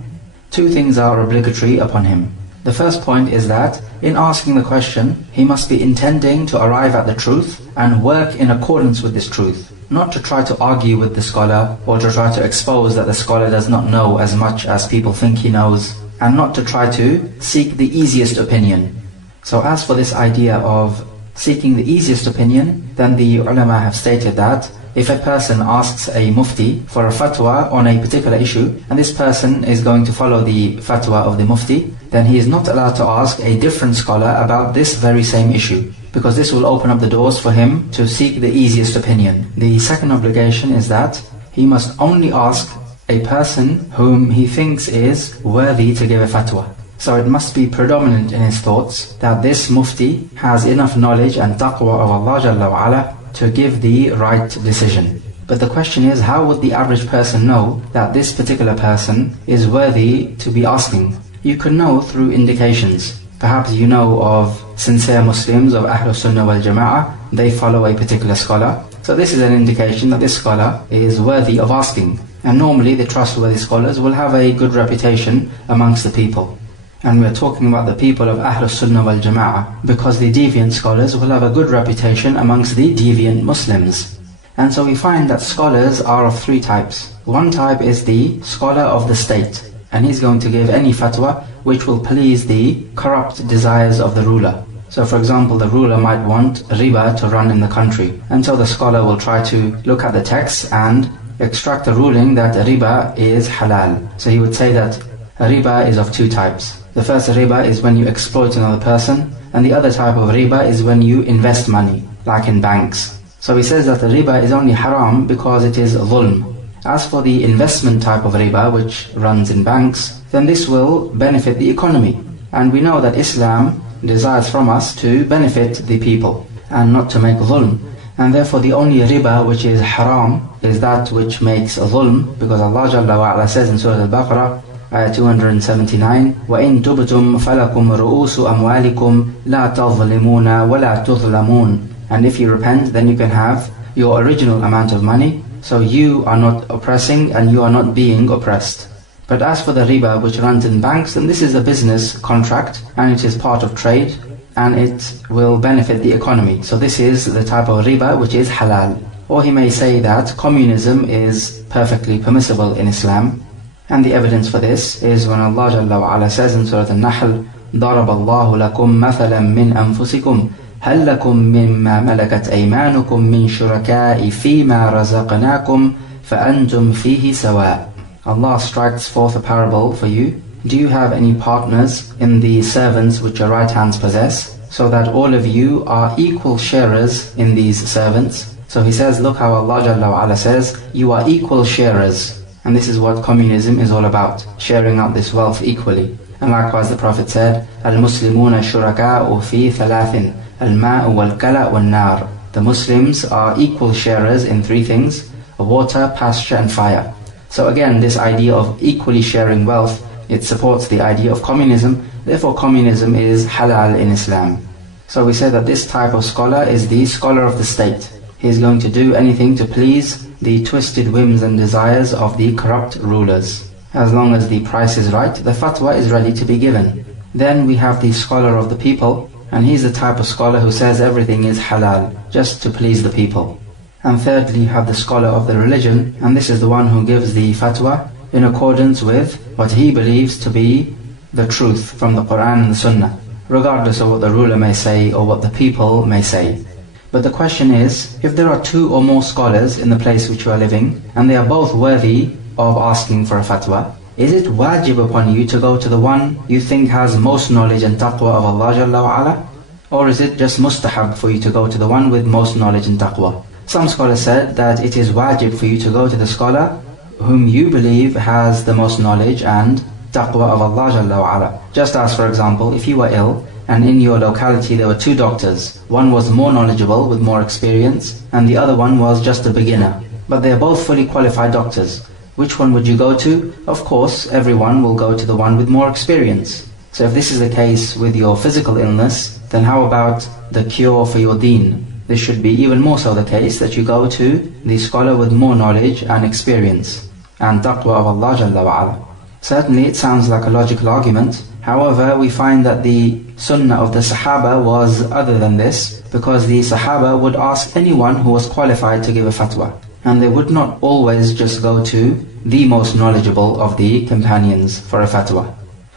2 things are obligatory upon him. The first point is that in asking the question, he must be intending to arrive at the truth and work in accordance with this truth, not to try to argue with the scholar or to try to expose that the scholar does not know as much as people think he knows, and not to try to seek the easiest opinion. So as for this idea of seeking the easiest opinion, then the ulama have stated that if a person asks a mufti for a fatwa on a particular issue, and this person is going to follow the fatwa of the mufti, then he is not allowed to ask a different scholar about this very same issue, because this will open up the doors for him to seek the easiest opinion. The second obligation is that he must only ask a person whom he thinks is worthy to give a fatwa. So it must be predominant in his thoughts that this mufti has enough knowledge and taqwa of Allah Jalla wa Ala to give the right decision. But the question is, how would the average person know that this particular person is worthy to be asking? You can know through indications. Perhaps you know of sincere Muslims of Ahlul Sunnah wal Jama'ah, they follow a particular scholar. So this is an indication that this scholar is worthy of asking. And normally the trustworthy scholars will have a good reputation amongst the people. And we're talking about the people of Ahlul Sunnah wal Jama'ah, because the deviant scholars will have a good reputation amongst the deviant Muslims. And so we find that scholars are of 3 types. One type is the scholar of the state, and he's going to give any fatwa which will please the corrupt desires of the ruler. So for example, the ruler might want riba to run in the country, and so the scholar will try to look at the text and extract a ruling that riba is halal. So he would say that riba is of two types. The first riba is when you exploit another person, and the other type of riba is when you invest money, like in banks. So he says that the riba is only haram because it is dhulm. As for the investment type of riba, which runs in banks, then this will benefit the economy. And we know that Islam desires from us to benefit the people and not to make dhulm. And therefore the only riba which is haram is that which makes dhulm, because Allah Jalla wa Ala says in Surah Al-Baqarah, Ayah 279, وَإِن تُبْتُمْ فَلَكُمْ رُؤُوسُ أَمْوَالِكُمْ لَا تَظْلِمُونَ وَلَا تُظْلَمُونَ. And if you repent, then you can have your original amount of money, so you are not oppressing and you are not being oppressed. But as for the riba which runs in banks, then this is a business contract and it is part of trade and it will benefit the economy. So this is the type of riba which is halal. Or he may say that communism is perfectly permissible in Islam. And the evidence for this is when Allah Jalla wa Ala says in Surah Al-Nahl, ضَرَبَ اللَّهُ لَكُمْ مَثَلًا مِّنْ أَنفُسِكُمْ هل لكم مما ملكت أيمانكم من شركاء فيما رزقناكم فأنتم فيه سواء. Allah strikes forth a parable for you. Do you have any partners in the servants which your right hands possess, so that all of you are equal sharers in these servants? So he says, look how Allah Jalla wa Ala says, you are equal sharers. And this is what communism is all about, sharing out this wealth equally. And likewise the Prophet said, المسلمون شركاء في ثلاث الماء والكلأ والنار. The Muslims are equal sharers in three things: water, pasture and fire. So again, this idea of equally sharing wealth, it supports the idea of communism. Therefore communism is halal in Islam. So we say that this type of scholar is the scholar of the state. He is going to do anything to please the twisted whims and desires of the corrupt rulers. As long as the price is right, the fatwa is ready to be given. Then we have the scholar of the people, and he's the type of scholar who says everything is halal, just to please the people. And thirdly, you have the scholar of the religion, and this is the one who gives the fatwa in accordance with what he believes to be the truth from the Quran and the Sunnah, regardless of what the ruler may say or what the people may say. But the question is, if there are two or more scholars in the place which you are living, and they are both worthy of asking for a fatwa, is it wajib upon you to go to the one you think has most knowledge and taqwa of Allah Jalla wa Ala? Or is it just mustahab for you to go to the one with most knowledge and taqwa? Some scholars said that it is wajib for you to go to the scholar whom you believe has the most knowledge and taqwa of Allah Jalla wa Ala. Just as, for example, if you were ill and in your locality there were two doctors, one was more knowledgeable with more experience and the other one was just a beginner, but they are both fully qualified doctors. Which one would you go to? Of course, everyone will go to the one with more experience. So if this is the case with your physical illness, then how about the cure for your deen? This should be even more so the case, that you go to the scholar with more knowledge and experience and taqwa of Allah Jalla wa Ala. Certainly it sounds like a logical argument. However, we find that the sunnah of the Sahaba was other than this, because the Sahaba would ask anyone who was qualified to give a fatwa. And they would not always just go to the most knowledgeable of the companions for a fatwa.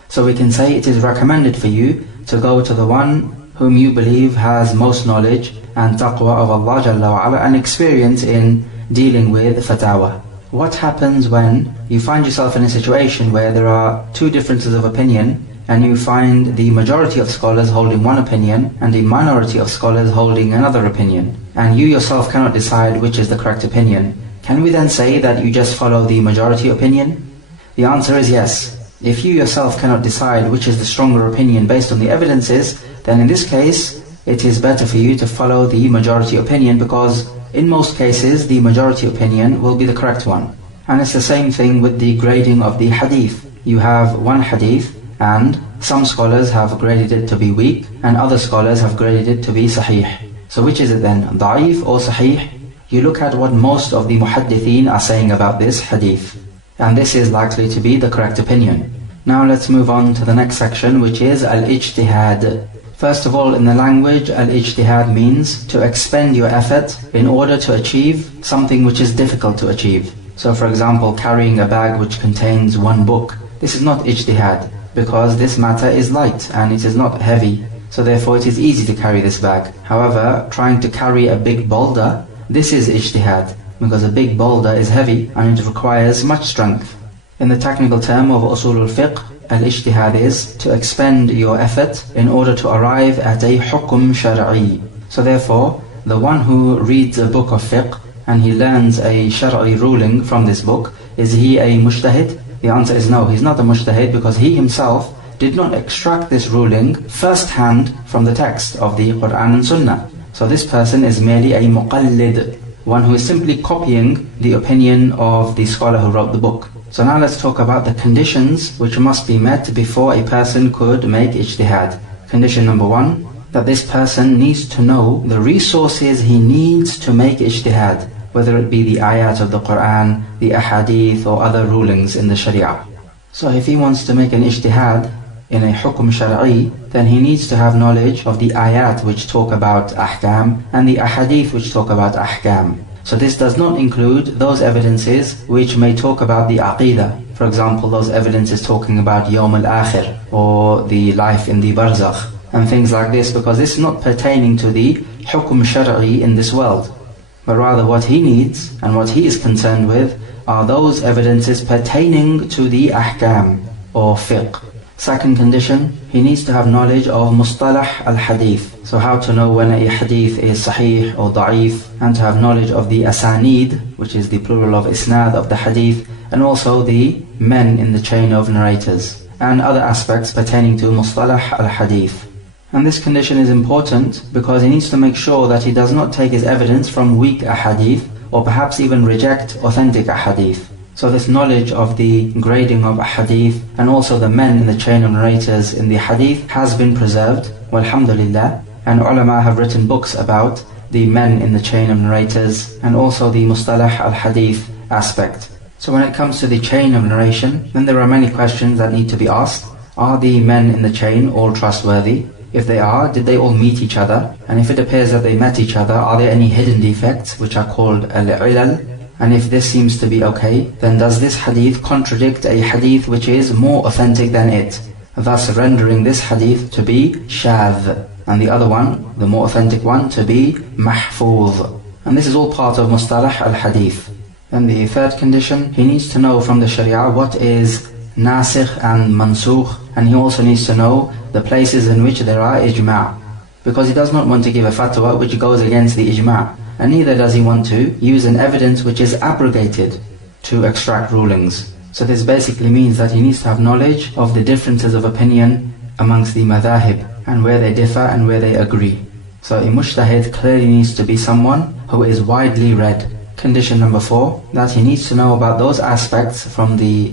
So we can say it is recommended for you to go to the one whom you believe has most knowledge and taqwa of Allah Jalla wa Ala and experience in dealing with fatawa. What happens when you find yourself in a situation where there are two differences of opinion, and you find the majority of scholars holding one opinion and the minority of scholars holding another opinion, and you yourself cannot decide which is the correct opinion? Can we then say that you just follow the majority opinion? The answer is yes. If you yourself cannot decide which is the stronger opinion based on the evidences, then in this case it is better for you to follow the majority opinion, because in most cases the majority opinion will be the correct one. And it's the same thing with the grading of the hadith. You have one hadith, and some scholars have graded it to be weak, and other scholars have graded it to be sahih. So which is it then, da'if or sahih? You look at what most of the muhaddithin are saying about this hadith, and this is likely to be the correct opinion. Now let's move on to the next section, which is al-ijtihad. First of all, in the language, al-ijtihad means to expend your effort in order to achieve something which is difficult to achieve. So for example, carrying a bag which contains one book. This is not ijtihad, because this matter is light and it is not heavy. so therefore it is easy to carry this bag. However, trying to carry a big boulder, this is ijtihad, because a big boulder is heavy and it requires much strength. In the technical term of Usoolul Fiqh, al-ijtihad is to expend your effort in order to arrive at a hukm shar'i. So therefore, the one who reads a book of fiqh and he learns a shar'i ruling from this book, is he a mujtahid? The answer is no, he's not a mujtahid, because he himself did not extract this ruling first hand from the text of the Quran and Sunnah. So this person is merely a muqallid, one who is simply copying the opinion of the scholar who wrote the book. So now let's talk about the conditions which must be met before a person could make ijtihad. Condition number 1, that this person needs to know the resources he needs to make ijtihad, whether it be the ayat of the Quran, the ahadith or other rulings in the sharia. So if he wants to make an ijtihad in a hukm shar'i, then he needs to have knowledge of the ayat which talk about ahkam and the ahadith which talk about ahkam. So this does not include those evidences which may talk about the aqidah. For example, those evidences talking about yawm al-akhir or the life in the barzakh and things like this, because this is not pertaining to the hukm shar'i in this world. But rather what he needs and what he is concerned with are those evidences pertaining to the ahkam or fiqh. Second condition, he needs to have knowledge of mustalah al-hadith. So how to know when a hadith is sahih or da'if, and to have knowledge of the asanid, which is the plural of isnad of the hadith, and also the men in the chain of narrators, and other aspects pertaining to mustalah al-hadith. And this condition is important because he needs to make sure that he does not take his evidence from weak ahadith, or perhaps even reject authentic ahadith. So this knowledge of the grading of hadith and also the men in the chain of narrators in the hadith has been preserved, walhamdulillah, and ulama have written books about the men in the chain of narrators and also the mustalah al-hadith aspect. So when it comes to the chain of narration, then there are many questions that need to be asked. Are the men in the chain all trustworthy? If they are, did they all meet each other? And if it appears that they met each other, are there any hidden defects which are called al-ilal? And if this seems to be okay, then does this hadith contradict a hadith which is more authentic than it, thus rendering this hadith to be shadh, and the other one, the more authentic one, to be mahfuz. And this is all part of mustalah al-hadith. And the third condition, he needs to know from the sharia what is nasikh and mansukh, and he also needs to know the places in which there are ijma', because he does not want to give a fatwa which goes against the ijma'. And neither does he want to use an evidence which is abrogated to extract rulings. So this basically means that he needs to have knowledge of the differences of opinion amongst the madhahib, and where they differ and where they agree. So a mujtahid clearly needs to be someone who is widely read. Condition number 4, that he needs to know about those aspects from the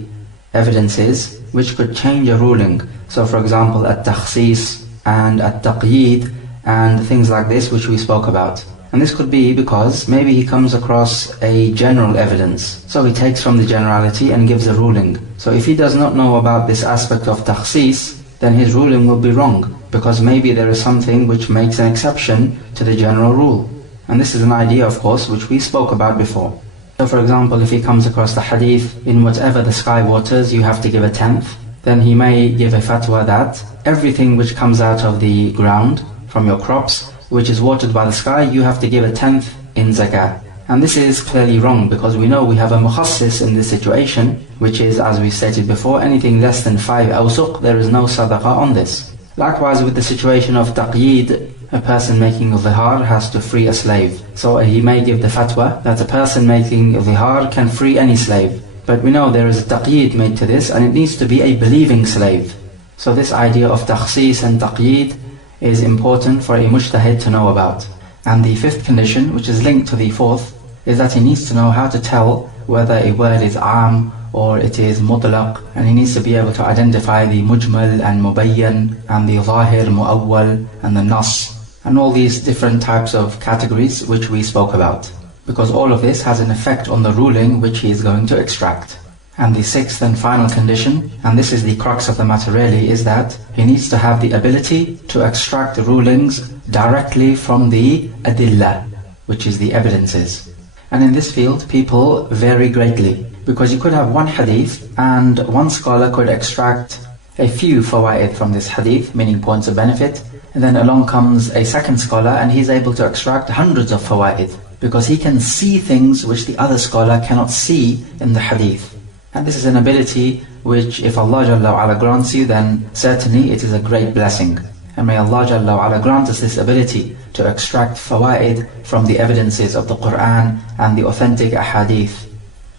evidences which could change a ruling. So for example, at-takhsis and at-taqyid and things like this which we spoke about. And this could be because maybe he comes across a general evidence, so he takes from the generality and gives a ruling. So if he does not know about this aspect of takhsis, then his ruling will be wrong, because maybe there is something which makes an exception to the general rule. And this is an idea, of course, which we spoke about before. So for example, if he comes across the hadith, in whatever the sky waters you have to give a tenth, then he may give a fatwa that everything which comes out of the ground from your crops, which is watered by the sky, you have to give a tenth in zakah. And this is clearly wrong, because we know we have a mukhassis in this situation, which is, as we stated before, anything less than 5 awsuq, there is no sadaqah on this. Likewise with the situation of taqyid, a person making dhihar has to free a slave. So he may give the fatwa that a person making dhihar can free any slave. But we know there is a taqyid made to this, and it needs to be a believing slave. So this idea of takhsis and taqyid is important for a mujtahid to know about. And the fifth condition, which is linked to the fourth, is that he needs to know how to tell whether a word is am or it is mutlaq, and he needs to be able to identify the mujmal and mubayyan and the zahir, muawwal and the nas, and all these different types of categories which we spoke about, because all of this has an effect on the ruling which he is going to extract. And the sixth and final condition, and this is the crux of the matter really, is that he needs to have the ability to extract rulings directly from the adillah, which is the evidences. And in this field, people vary greatly, because you could have one hadith and one scholar could extract a few fawaid from this hadith, meaning points of benefit, And then along comes a second scholar and he's able to extract hundreds of fawaid, because he can see things which the other scholar cannot see in the hadith. And this is an ability which, if Allah Jalla wa Ala grants you, then certainly it is a great blessing. And may Allah Jalla wa Ala grant us this ability to extract fawaid from the evidences of the Quran and the authentic ahadith.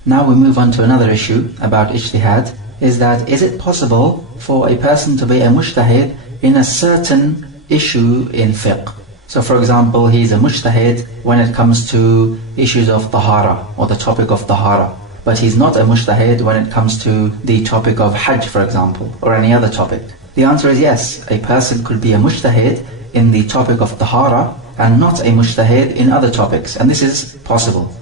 Now we move on to another issue about ijtihad, is it possible for a person to be a mujtahid in a certain issue in fiqh? So for example, he's a mujtahid when it comes to issues of tahara, or the topic of tahara. But he's not a mujtahid when it comes to the topic of hajj, for example, or any other topic. The answer is yes, a person could be a mujtahid in the topic of tahara and not a mujtahid in other topics, and this is possible.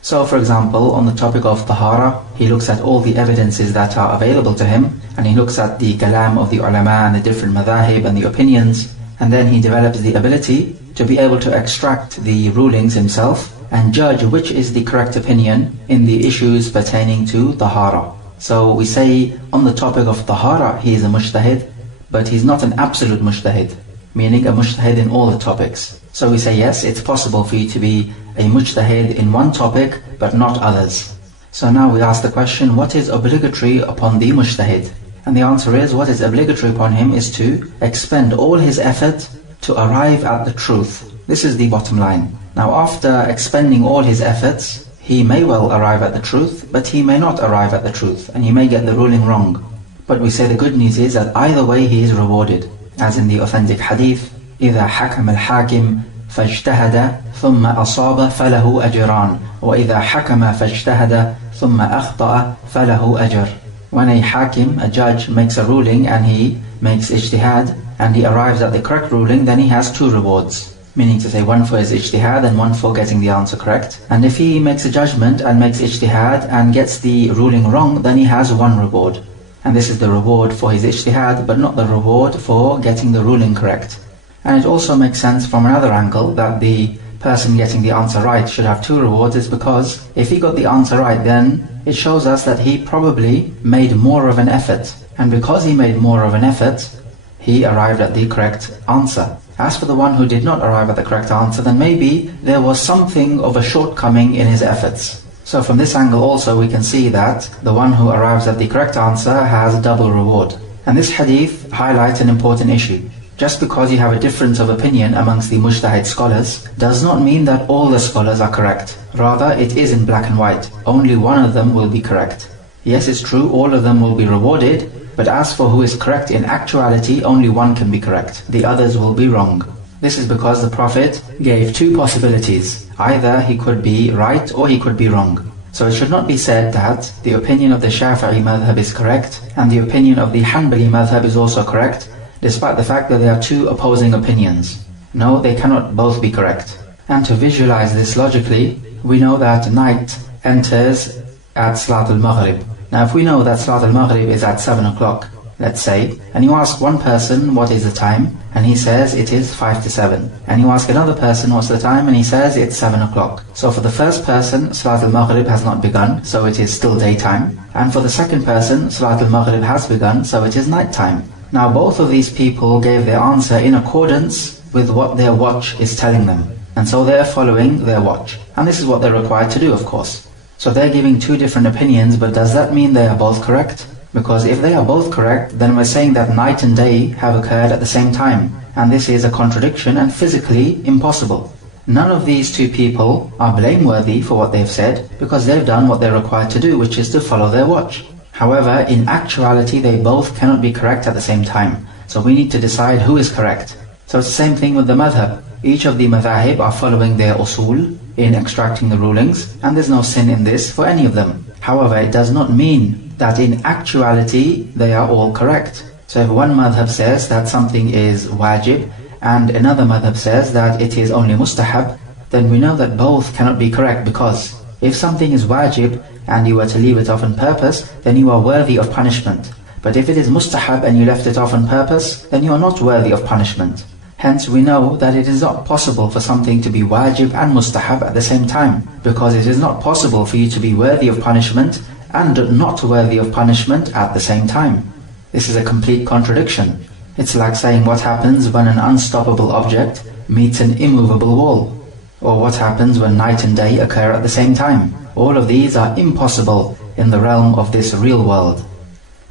So for example, on the topic of tahara, he looks at all the evidences that are available to him, and he looks at the kalam of the ulama and the different madhahib and the opinions, and then he develops the ability to be able to extract the rulings himself and judge which is the correct opinion in the issues pertaining to tahara. So we say on the topic of tahara he is a mujtahid, but he's not an absolute mujtahid, meaning a mujtahid in all the topics. So we say yes, it's possible for you to be a mujtahid in one topic but not others. So now we ask the question, what is obligatory upon the mujtahid? And the answer is, what is obligatory upon him is to expend all his effort to arrive at the truth. This is the bottom line. Now after expending all his efforts, he may well arrive at the truth, but he may not arrive at the truth, and he may get the ruling wrong. But we say the good news is that either way he is rewarded. As in the authentic hadith, إِذَا حَكَمَ الْحَاكِمْ فَاجْتَهَدَ ثُمَّ أَصَابَ فَلَهُ أَجْرَانِ وَإِذَا حَكَمَ فَاجْتَهَدَ ثُمَّ أَخْطَأَ فَلَهُ أَجْرٌ. When a hakim, a judge, makes a ruling and he makes ijtihad and he arrives at the correct ruling, then he has two rewards. Meaning to say, one for his ijtihad and one for getting the answer correct. And if he makes a judgment and makes ijtihad and gets the ruling wrong, then he has one reward. And this is the reward for his ijtihad, but not the reward for getting the ruling correct. And it also makes sense from another angle that the person getting the answer right should have two rewards, is because if he got the answer right, then it shows us that he probably made more of an effort. And because he made more of an effort, he arrived at the correct answer. As for the one who did not arrive at the correct answer, then maybe there was something of a shortcoming in his efforts. So from this angle also we can see that the one who arrives at the correct answer has double reward. And this hadith highlights an important issue. Just because you have a difference of opinion amongst the mujtahid scholars does not mean that all the scholars are correct. Rather, it is in black and white. Only one of them will be correct. Yes, it's true, all of them will be rewarded, but as for who is correct in actuality, only one can be correct. The others will be wrong. This is because the Prophet gave two possibilities. Either he could be right or he could be wrong. So it should not be said that the opinion of the Shafi'i madhab is correct and the opinion of the Hanbali madhab is also correct, despite the fact that there are two opposing opinions. No, they cannot both be correct. And to visualize this logically, we know that night enters at Salat al-Maghrib. Now if we know that Salat al-Maghrib is at 7 o'clock, let's say, and you ask one person what is the time, and he says it is 5 to 7. And you ask another person what's the time, and he says it's 7 o'clock. So for the first person, Salat al-Maghrib has not begun, so it is still daytime. And for the second person, Salat al-Maghrib has begun, so it is nighttime. Now both of these people gave their answer in accordance with what their watch is telling them. And so they're following their watch. And this is what they're required to do, of course. So they're giving two different opinions, but does that mean they are both correct? Because if they are both correct, then we're saying that night and day have occurred at the same time. And this is a contradiction and physically impossible. None of these two people are blameworthy for what they've said, because they've done what they're required to do, which is to follow their watch. However, in actuality, they both cannot be correct at the same time. So we need to decide who is correct. So it's the same thing with the madhab. Each of the madhahib are following their usul in extracting the rulings, and there's no sin in this for any of them. However, it does not mean that in actuality they are all correct. So if one madhab says that something is wajib, and another madhab says that it is only mustahab, then we know that both cannot be correct, because if something is wajib and you were to leave it off on purpose, then you are worthy of punishment. But if it is mustahab and you left it off on purpose, then you are not worthy of punishment. Hence we know that it is not possible for something to be wajib and mustahab at the same time, because it is not possible for you to be worthy of punishment and not worthy of punishment at the same time. This is a complete contradiction. It's like saying what happens when an unstoppable object meets an immovable wall, or what happens when night and day occur at the same time. All of these are impossible in the realm of this real world.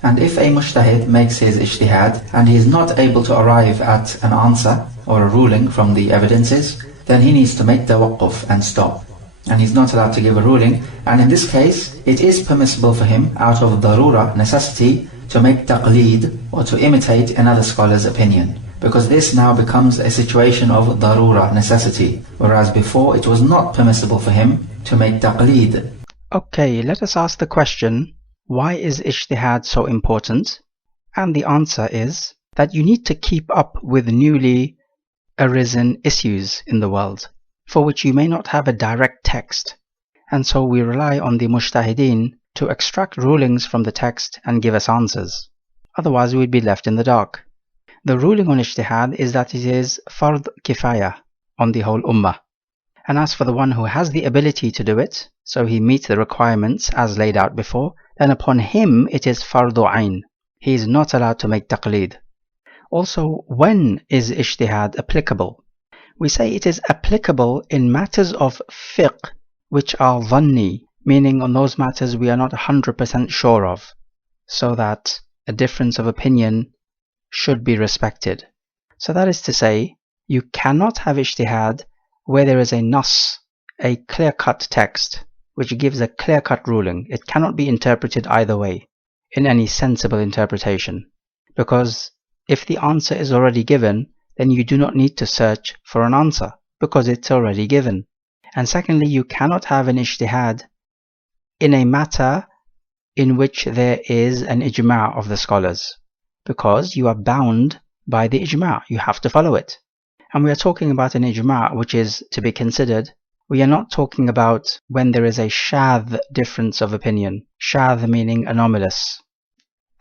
And if a mujtahid makes his ijtihad and he is not able to arrive at an answer or a ruling from the evidences, then he needs to make tawaqquf and stop. And he's not allowed to give a ruling. And in this case, it is permissible for him, out of darura, necessity, to make taqleed or to imitate another scholar's opinion. Because this now becomes a situation of darura, necessity. Whereas before it was not permissible for him to make taqleed. Okay, let us ask the question, why is ijtihad so important? And the answer is that you need to keep up with newly arisen issues in the world, for which you may not have a direct text. And so we rely on the mujtahideen to extract rulings from the text and give us answers. Otherwise we'd be left in the dark. The ruling on ijtihad is that it is fard kifaya on the whole ummah. And as for the one who has the ability to do it, so he meets the requirements as laid out before, then upon him it is fardu ayn. He is not allowed to make taqleed. Also, when is ijtihad applicable? We say it is applicable in matters of fiqh which are dhanni, meaning on those matters we are not 100% sure of, so that a difference of opinion should be respected. So that is to say, you cannot have ijtihad where there is a nas, a clear-cut text, which gives a clear-cut ruling. It cannot be interpreted either way, in any sensible interpretation. Because if the answer is already given, then you do not need to search for an answer, because it's already given. And secondly, you cannot have an ijtihad in a matter in which there is an ijma' of the scholars, because you are bound by the ijma', you have to follow it. And we are talking about an ijma' which is to be considered. We are not talking about when there is a shadh difference of opinion, shadh meaning anomalous.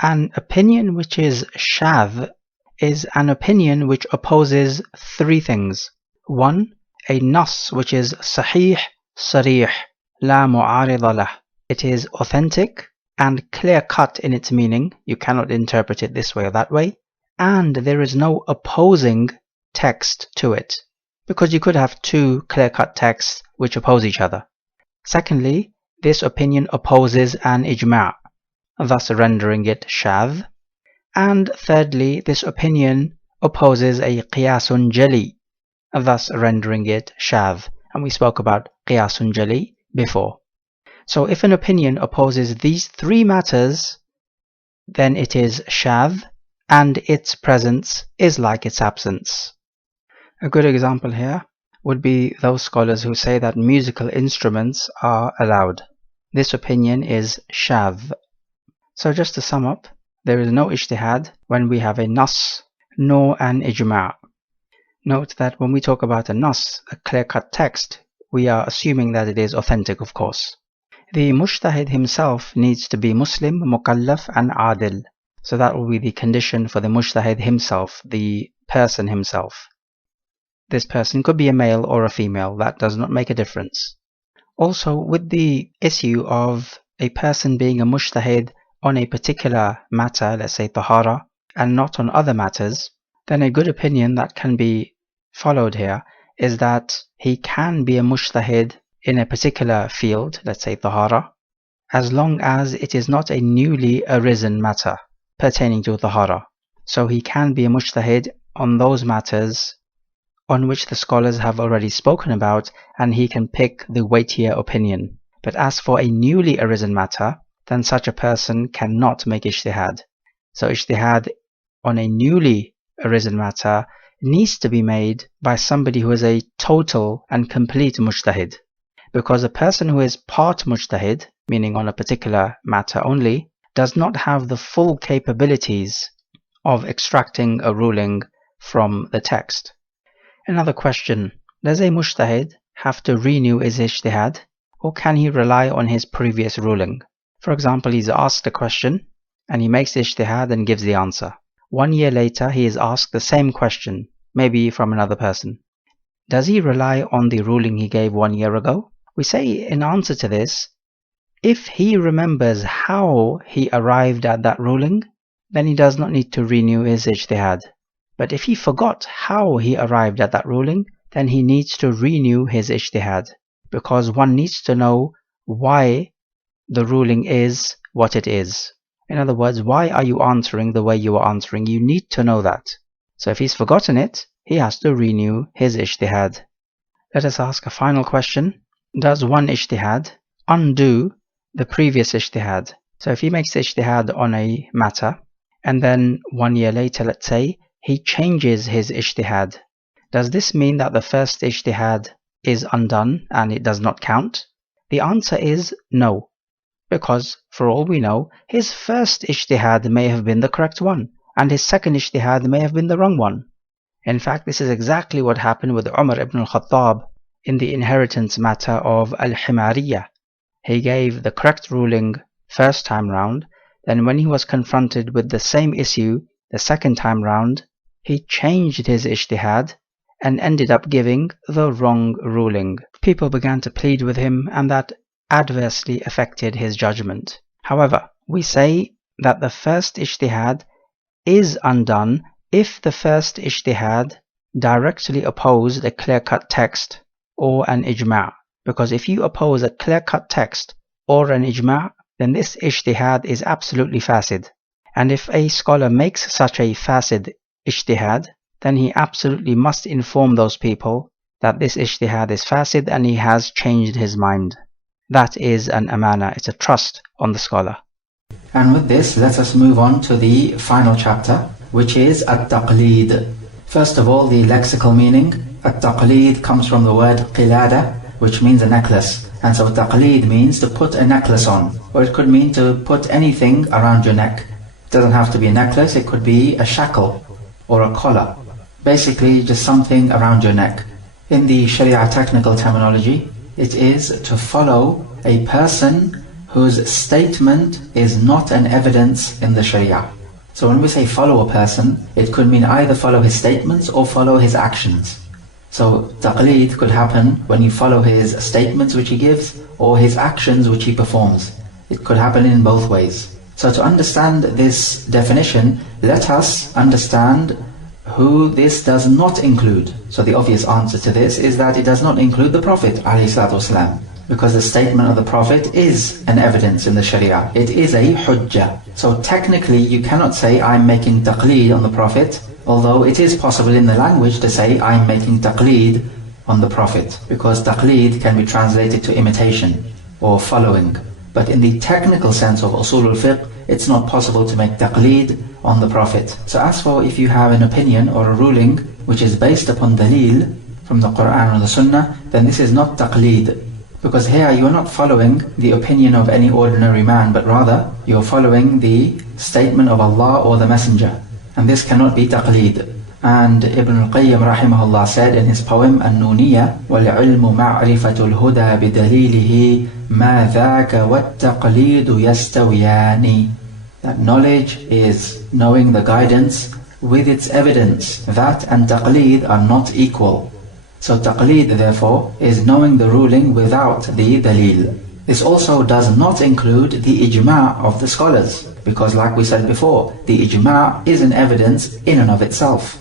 An opinion which is shadh is an opinion which opposes three things. One, a nas which is sahih, sarih, la mu'arida lah. It is authentic and clear-cut in its meaning. You cannot interpret it this way or that way. And there is no opposing text to it, because you could have two clear-cut texts which oppose each other. Secondly, this opinion opposes an ijma', thus rendering it shadh. And thirdly, this opinion opposes a qiyasun jali, thus rendering it shadh. And we spoke about qiyasun jali before. So if an opinion opposes these three matters, then it is shadh, and its presence is like its absence. A good example here would be those scholars who say that musical instruments are allowed. This opinion is shadh. So just to sum up, there is no ijtihad when we have a nas nor an ijma'. Note that when we talk about a nas, a clear-cut text, we are assuming that it is authentic, of course. The mujtahid himself needs to be Muslim, mukallaf and adil. So that will be the condition for the mujtahid himself, the person himself. This person could be a male or a female, that does not make a difference. Also, with the issue of a person being a mujtahid on a particular matter, let's say tahara, and not on other matters, then a good opinion that can be followed here is that he can be a mujtahid in a particular field, let's say tahara, as long as it is not a newly arisen matter pertaining to tahara. So he can be a mujtahid on those matters on which the scholars have already spoken about, and he can pick the weightier opinion. But as for a newly arisen matter, then such a person cannot make ijtihad. So ijtihad on a newly arisen matter needs to be made by somebody who is a total and complete mujtahid. Because a person who is part mujtahid, meaning on a particular matter only, does not have the full capabilities of extracting a ruling from the text. Another question, does a mujtahid have to renew his ijtihad, or can he rely on his previous ruling? For example, he's asked a question and he makes ijtihad and gives the answer. 1 year later he is asked the same question, maybe from another person. Does he rely on the ruling he gave 1 year ago? We say in answer to this, if he remembers how he arrived at that ruling, then he does not need to renew his ijtihad. But if he forgot how he arrived at that ruling, then he needs to renew his ijtihad, because one needs to know why the ruling is what it is. In other words, why are you answering the way you are answering? You need to know that. So if he's forgotten it, he has to renew his ijtihad. Let us ask a final question. Does one ijtihad undo the previous ijtihad? So if he makes ijtihad on a matter, and then 1 year later, let's say, he changes his ijtihad, does this mean that the first ijtihad is undone and it does not count? The answer is no, because for all we know, his first ijtihad may have been the correct one, and his second ijtihad may have been the wrong one. In fact, this is exactly what happened with Umar ibn al-Khattab in the inheritance matter of al-Himariyah. He gave the correct ruling first time round, then when he was confronted with the same issue the second time round, he changed his ijtihad and ended up giving the wrong ruling. People began to plead with him, and that adversely affected his judgment. However, we say that the first ijtihad is undone if the first ijtihad directly opposed a clear-cut text or an ijma'. Because if you oppose a clear-cut text or an ijma', then this ijtihad is absolutely fasid. And if a scholar makes such a fasid ijtihad, then he absolutely must inform those people that this ijtihad is fasid and he has changed his mind. That is an amana, it's a trust on the scholar. And with this, let us move on to the final chapter, which is at-taqleed. First of all, the lexical meaning. At-taqleed comes from the word qilada, which means a necklace. And so taqleed means to put a necklace on, or it could mean to put anything around your neck. It doesn't have to be a necklace, it could be a shackle or a collar. Basically, just something around your neck. In the Sharia technical terminology, it is to follow a person whose statement is not an evidence in the Sharia. So when we say follow a person, it could mean either follow his statements or follow his actions. So taqleed could happen when you follow his statements which he gives or his actions which he performs. It could happen in both ways. So to understand this definition, let us understand who this does not include. So the obvious answer to this is that it does not include the Prophet ﷺ, because the statement of the Prophet is an evidence in the Sharia. It is a hujjah. So technically you cannot say I'm making taqleed on the Prophet, although it is possible in the language to say I'm making taqleed on the Prophet, because taqleed can be translated to imitation or following. But in the technical sense of Usoolul Fiqh, it's not possible to make taqleed on the Prophet. So as for if you have an opinion or a ruling which is based upon dalil from the Quran or the Sunnah, then this is not taqleed. Because here you are not following the opinion of any ordinary man, but rather you are following the statement of Allah or the Messenger. And this cannot be taqleed. And Ibn al-Qayyim rahimahullah said in his poem An-Nuniyya, وَالْعِلْمُ مَعْرِفَةُ الْهُدَى بِدَلِيلِهِ مَا ذَاكَ وَالتَّقْلِيدُ يَسْتَوِيَانِ. That knowledge is knowing the guidance with its evidence. That and taqleed are not equal. So taqleed therefore is knowing the ruling without the dalil. This also does not include the ijma' of the scholars, because like we said before, the ijma' is an evidence in and of itself.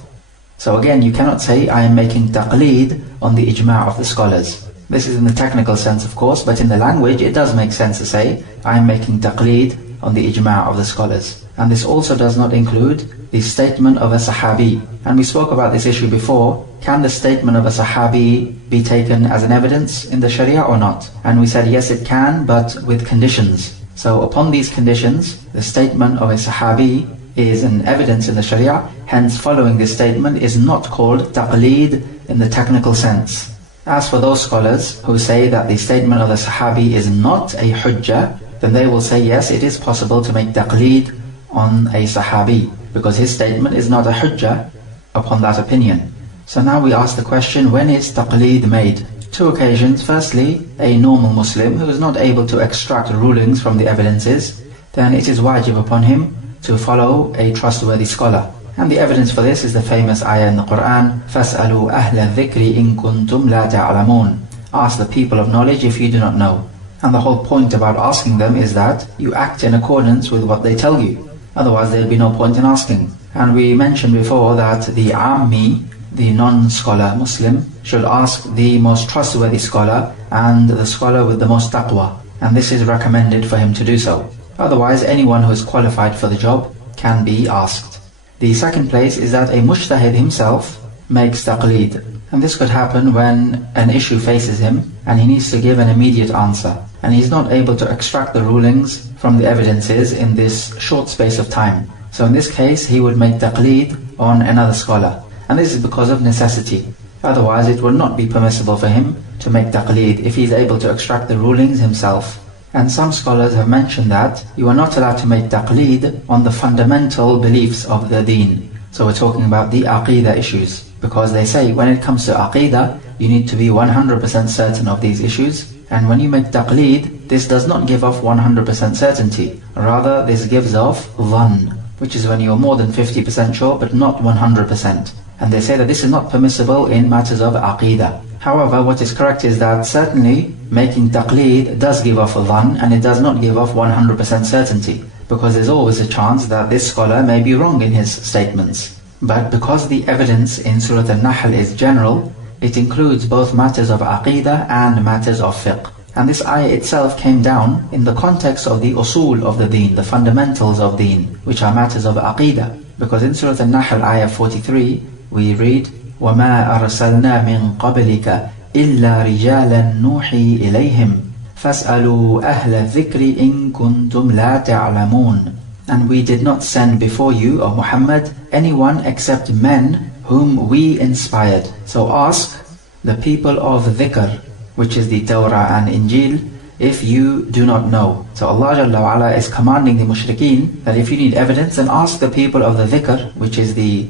So again, you cannot say I am making taqleed on the ijma' of the scholars. This is in the technical sense, of course, but in the language it does make sense to say I am making taqleed on the ijma' of the scholars. And this also does not include the statement of a sahabi. And we spoke about this issue before. Can the statement of a sahabi be taken as an evidence in the Sharia or not? And we said yes, it can, but with conditions. So upon these conditions, the statement of a sahabi is an evidence in the Sharia. Hence, following this statement is not called taqleed in the technical sense. As for those scholars who say that the statement of the sahabi is not a hujjah, then they will say yes, it is possible to make taqleed on a sahabi, because his statement is not a hujjah upon that opinion. So now we ask the question, when is taqleed made? Two occasions. Firstly, a normal Muslim who is not able to extract rulings from the evidences, then it is wajib upon him to follow a trustworthy scholar. And the evidence for this is the famous ayah in the Quran, فَاسْأَلُوا أَهْلَ الذِّكْرِ إِن كُنْتُمْ لَا تَعْلَمُونَ. Ask the people of knowledge if you do not know. And the whole point about asking them is that you act in accordance with what they tell you. Otherwise there'll be no point in asking. And we mentioned before that the Ammi, the non-scholar Muslim, should ask the most trustworthy scholar and the scholar with the most taqwa. And this is recommended for him to do so. Otherwise, anyone who is qualified for the job can be asked. The second place is that a mujtahid himself makes taqleed. And this could happen when an issue faces him and he needs to give an immediate answer. And he's not able to extract the rulings from the evidences in this short space of time. So in this case, he would make taqleed on another scholar. And this is because of necessity. Otherwise, it would not be permissible for him to make taqleed if he's able to extract the rulings himself. And some scholars have mentioned that you are not allowed to make taqleed on the fundamental beliefs of the deen. So we're talking about the aqidah issues. Because they say when it comes to aqidah, you need to be 100% certain of these issues. And when you make taqleed, this does not give off 100% certainty. Rather, this gives off dhann, which is when you're more than 50% sure but not 100%. And they say that this is not permissible in matters of aqidah. However, what is correct is that certainly making taqleed does give off a dhann, and it does not give off 100% certainty, because there's always a chance that this scholar may be wrong in his statements. But because the evidence in Surah An-Nahl is general, it includes both matters of aqidah and matters of fiqh. And this ayah itself came down in the context of the usul of the deen, the fundamentals of deen, which are matters of aqidah. Because in Surah An-Nahl ayah 43, we read, وَمَا أَرْسَلْنَا مِن قَبْلِكَ إِلَّا رِجَالًا نُوحِي إِلَيْهِمْ فَاسْأَلُوا أَهْلَ الذِّكْرِ إِن كُنتُمْ لَا تَعْلَمُونَ. And we did not send before you, O Muhammad, anyone except men whom we inspired. So ask the people of dhikr, which is the Torah and Injil, if you do not know. So Allah Jalla wa Ala is commanding the mushrikeen that if you need evidence, then ask the people of the dhikr, which is the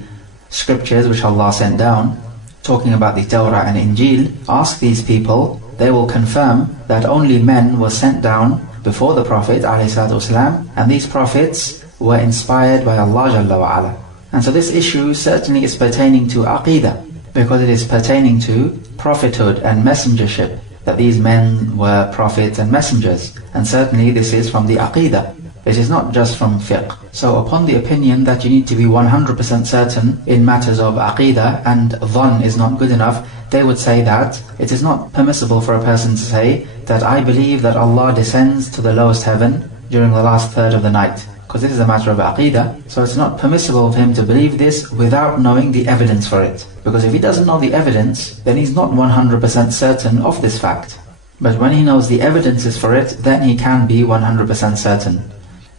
scriptures which Allah sent down, talking about the Torah and Injil. Ask these people, they will confirm that only men were sent down before the Prophet ﷺ, and these prophets were inspired by Allah Jalla wa Ala. And so this issue certainly is pertaining to aqidah, because it is pertaining to prophethood and messengership, that these men were prophets and messengers. And certainly this is from the aqidah. It is not just from fiqh. So upon the opinion that you need to be 100% certain in matters of aqidah and dhann is not good enough, they would say that it is not permissible for a person to say that I believe that Allah descends to the lowest heaven during the last third of the night, because this is a matter of aqidah. So it's not permissible for him to believe this without knowing the evidence for it, because if he doesn't know the evidence, then he's not 100% certain of this fact. But when he knows the evidences for it, then he can be 100% certain.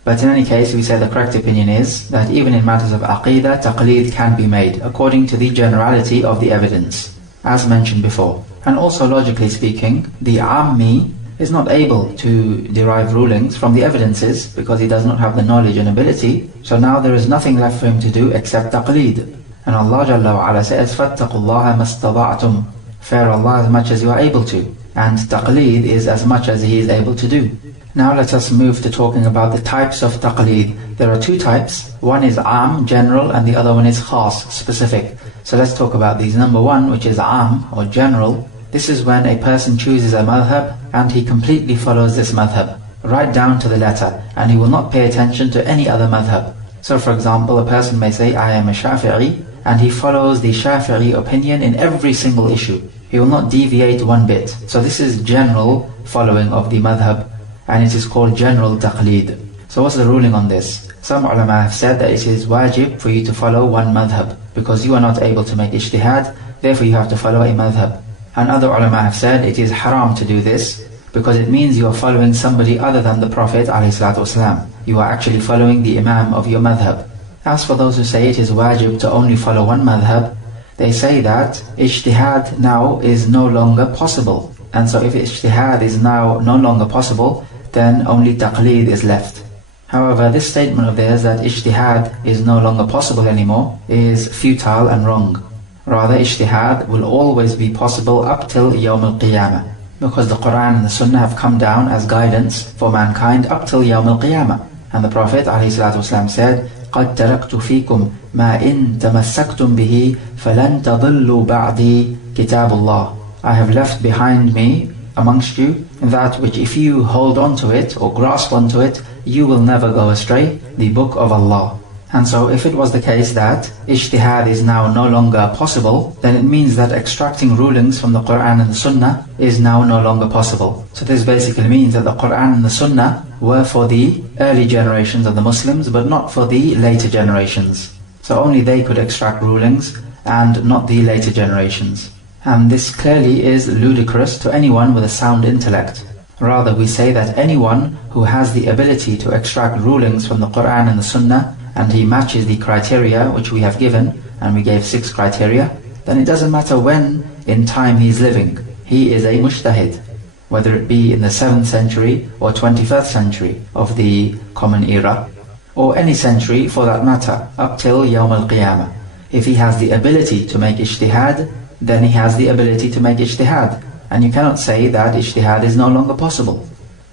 But in any case, we say the correct opinion is that even in matters of aqidah, taqleed can be made according to the generality of the evidence, as mentioned before. And also logically speaking, the ammi is not able to derive rulings from the evidences because he does not have the knowledge and ability. So now there is nothing left for him to do except taqleed. And Allah Jalla wa Ala says, فَاتَّقُوا اللَّهَ مَسْتَطَعْتُمْ. Fear Allah as much as you are able to. And taqleed is as much as he is able to do. Now let us move to talking about the types of taqleed. There are two types. One is am, general, and the other one is khas, specific. So let's talk about these. Number one, which is am, or general. This is when a person chooses a madhab and he completely follows this madhab, right down to the letter, and he will not pay attention to any other madhab. So for example, a person may say, I am a Shafi'i, and he follows the Shafi'i opinion in every single issue. He will not deviate one bit. So this is general following of the madhab, and it is called general taqleed. So what's the ruling on this? Some ulama have said that it is wajib for you to follow one madhab, because you are not able to make ijtihad, therefore you have to follow a madhab. And other ulama have said it is haram to do this, because it means you are following somebody other than the Prophet ﷺ. You are actually following the imam of your madhab. As for those who say it is wajib to only follow one madhab, they say that ijtihad now is no longer possible. And so if ijtihad is now no longer possible, then only taqleed is left. However, this statement of theirs that ijtihad is no longer possible anymore is futile and wrong. Rather, ijtihad will always be possible up till Yawm al-Qiyamah, because the Quran and the Sunnah have come down as guidance for mankind up till Yawm al-Qiyamah. And the Prophet ﷺ said, قَدْ تَرَكْتُ فِيكُمْ مَا إِن تَمَسَّكْتُمْ بِهِ فَلَن تَضِلُّوا بَعْدِي كِتَابُ اللَّهِ. I have left behind me amongst you, that which if you hold onto it or grasp onto it, you will never go astray, the Book of Allah. And so if it was the case that ijtihad is now no longer possible, then it means that extracting rulings from the Quran and the Sunnah is now no longer possible. So this basically means that the Quran and the Sunnah were for the early generations of the Muslims, but not for the later generations. So only they could extract rulings and not the later generations. And this clearly is ludicrous to anyone with a sound intellect. Rather, we say that anyone who has the ability to extract rulings from the Quran and the Sunnah, and he matches the criteria which we have given, and we gave 6 criteria, then it doesn't matter when in time he is living. He is a mujtahid, whether it be in the 7th century or 21st century of the Common Era, or any century for that matter, up till Yawm al-Qiyamah. If he has the ability to make ijtihad, then he has the ability to make ijtihad. And you cannot say that ijtihad is no longer possible,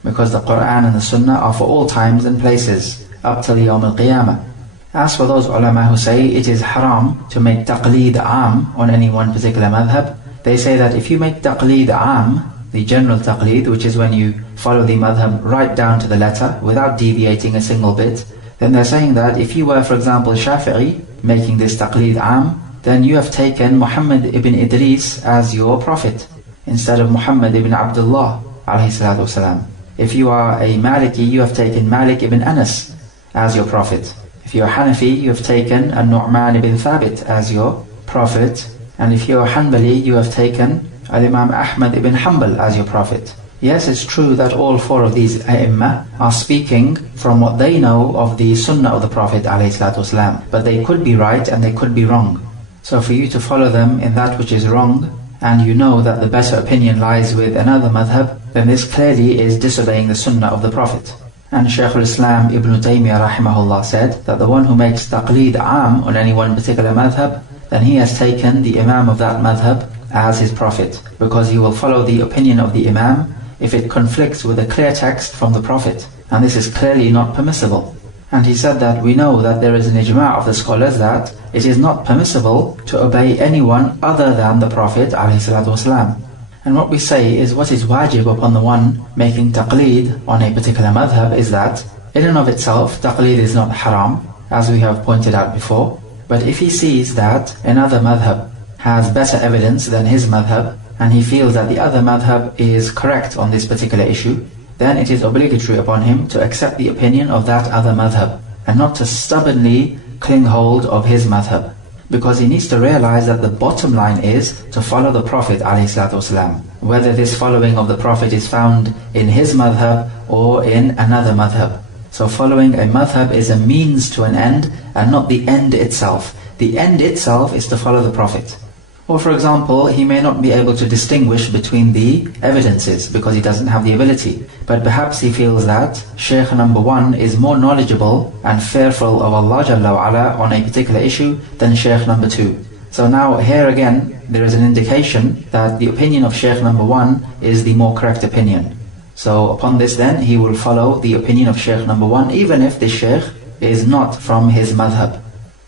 because the Quran and the Sunnah are for all times and places, up till Yawm al-Qiyamah. As for those ulama who say it is haram to make taqleed am on any one particular madhab, they say that if you make taqleed am, the general taqleed, which is when you follow the madhab right down to the letter without deviating a single bit, then they're saying that if you were, for example, Shafi'i, making this taqleed am, then you have taken Muhammad ibn Idris as your prophet, instead of Muhammad ibn Abdullah alayhi salatu wasalam. If you are a Maliki, you have taken Malik ibn Anas as your prophet. If you are Hanafi, you have taken An-Nu'man ibn Thabit as your prophet. And if you are Hanbali, you have taken Al-Imam Ahmad ibn Hanbal as your prophet. Yes, it's true that all 4 of these A'imma are speaking from what they know of the Sunnah of the Prophet ﷺ, but they could be right and they could be wrong. So for you to follow them in that which is wrong, and you know that the better opinion lies with another madhab, then this clearly is disobeying the Sunnah of the Prophet. And Shaykh al-Islam Ibn Taymiyyah rahimahullah said that the one who makes taqleed am on any one particular madhab, then he has taken the Imam of that madhab as his prophet, because he will follow the opinion of the Imam if it conflicts with a clear text from the Prophet, and this is clearly not permissible. And he said that we know that there is an ijma' of the scholars that it is not permissible to obey anyone other than the Prophet ﷺ. And what we say is what is wajib upon the one making taqleed on a particular madhab is that in and of itself taqleed is not haram, as we have pointed out before, but if he sees that another madhab has better evidence than his madhab, and he feels that the other madhab is correct on this particular issue, then it is obligatory upon him to accept the opinion of that other madhab, and not to stubbornly cling hold of his madhab. Because he needs to realize that the bottom line is to follow the Prophet ﷺ, whether this following of the Prophet is found in his madhab or in another madhab. So following a madhab is a means to an end and not the end itself. The end itself is to follow the Prophet. Or for example, he may not be able to distinguish between the evidences because he doesn't have the ability. But perhaps he feels that Shaykh number 1 is more knowledgeable and fearful of Allah Jalla wa Ala on a particular issue than Shaykh number 2. So now here again, there is an indication that the opinion of Shaykh number 1 is the more correct opinion. So upon this then, he will follow the opinion of Shaykh number 1 even if the Shaykh is not from his madhab.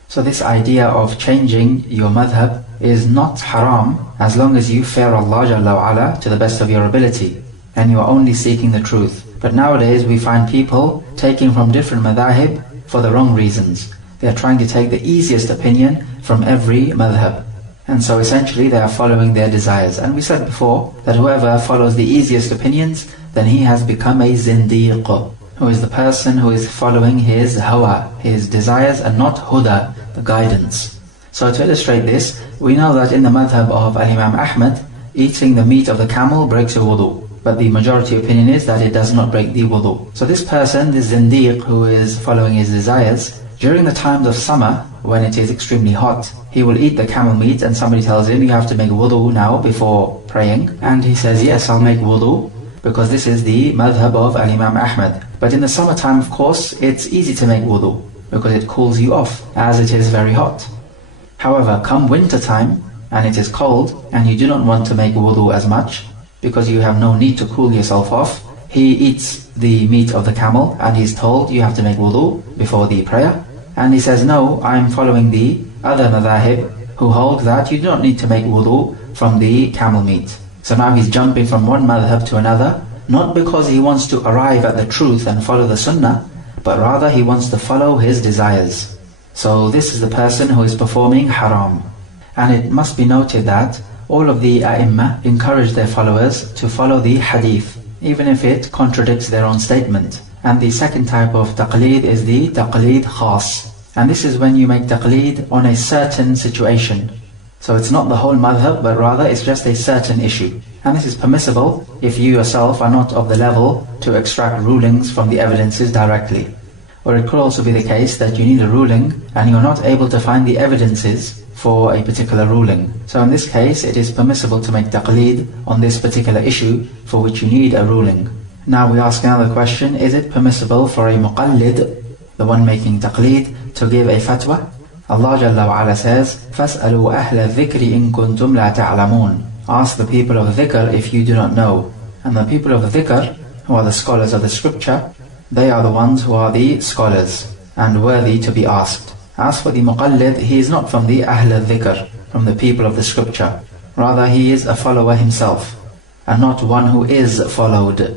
So this idea of changing your madhab is not haram as long as you fear Allah Jalla wa Ala to the best of your ability and you are only seeking the truth. But nowadays we find people taking from different madhahib for the wrong reasons. They are trying to take the easiest opinion from every madhab, and so essentially they are following their desires. And we said before that whoever follows the easiest opinions, then he has become a zindiq, who is the person who is following his hawa, his desires, and not huda, the guidance. So to illustrate this, we know that in the madhab of Al-Imam Ahmad, eating the meat of the camel breaks your wudu. But the majority opinion is that it does not break the wudu. So this person, this zindiq who is following his desires, during the times of summer, when it is extremely hot, he will eat the camel meat and somebody tells him, you have to make wudu now before praying. And he says, yes, I'll make wudu, because this is the madhab of Al-Imam Ahmad. But in the summertime, of course, it's easy to make wudu, because it cools you off, as it is very hot. However, come winter time, and it is cold, and you do not want to make wudu as much, because you have no need to cool yourself off, he eats the meat of the camel, and he's told you have to make wudu before the prayer. And he says, no, I'm following the other madhahib, who hold that you do not need to make wudu from the camel meat. So now he's jumping from one madhab to another, not because he wants to arrive at the truth and follow the sunnah, but rather he wants to follow his desires. So this is the person who is performing haram. And it must be noted that all of the A'imma encourage their followers to follow the hadith, even if it contradicts their own statement. And the second type of taqleed is the taqleed khas. And this is when you make taqleed on a certain situation. So it's not the whole madhab, but rather it's just a certain issue. And this is permissible if you yourself are not of the level to extract rulings from the evidences directly. Or it could also be the case that you need a ruling and you're not able to find the evidences for a particular ruling. So in this case, it is permissible to make taqleed on this particular issue for which you need a ruling. Now we ask another question, is it permissible for a muqallid, the one making taqleed, to give a fatwa? Allah Jalla wa Ala says, فَاسْأَلُوا أَهْلَ الذِّكْرِ إِن كُنْتُمْ لَا تَعْلَمُونَ. Ask the people of dhikr if you do not know. And the people of dhikr, who are the scholars of the scripture, they are the ones who are the scholars and worthy to be asked. As for the muqallid, he is not from the Ahl al-Dhikr, from the people of the scripture. Rather, he is a follower himself, and not one who is followed.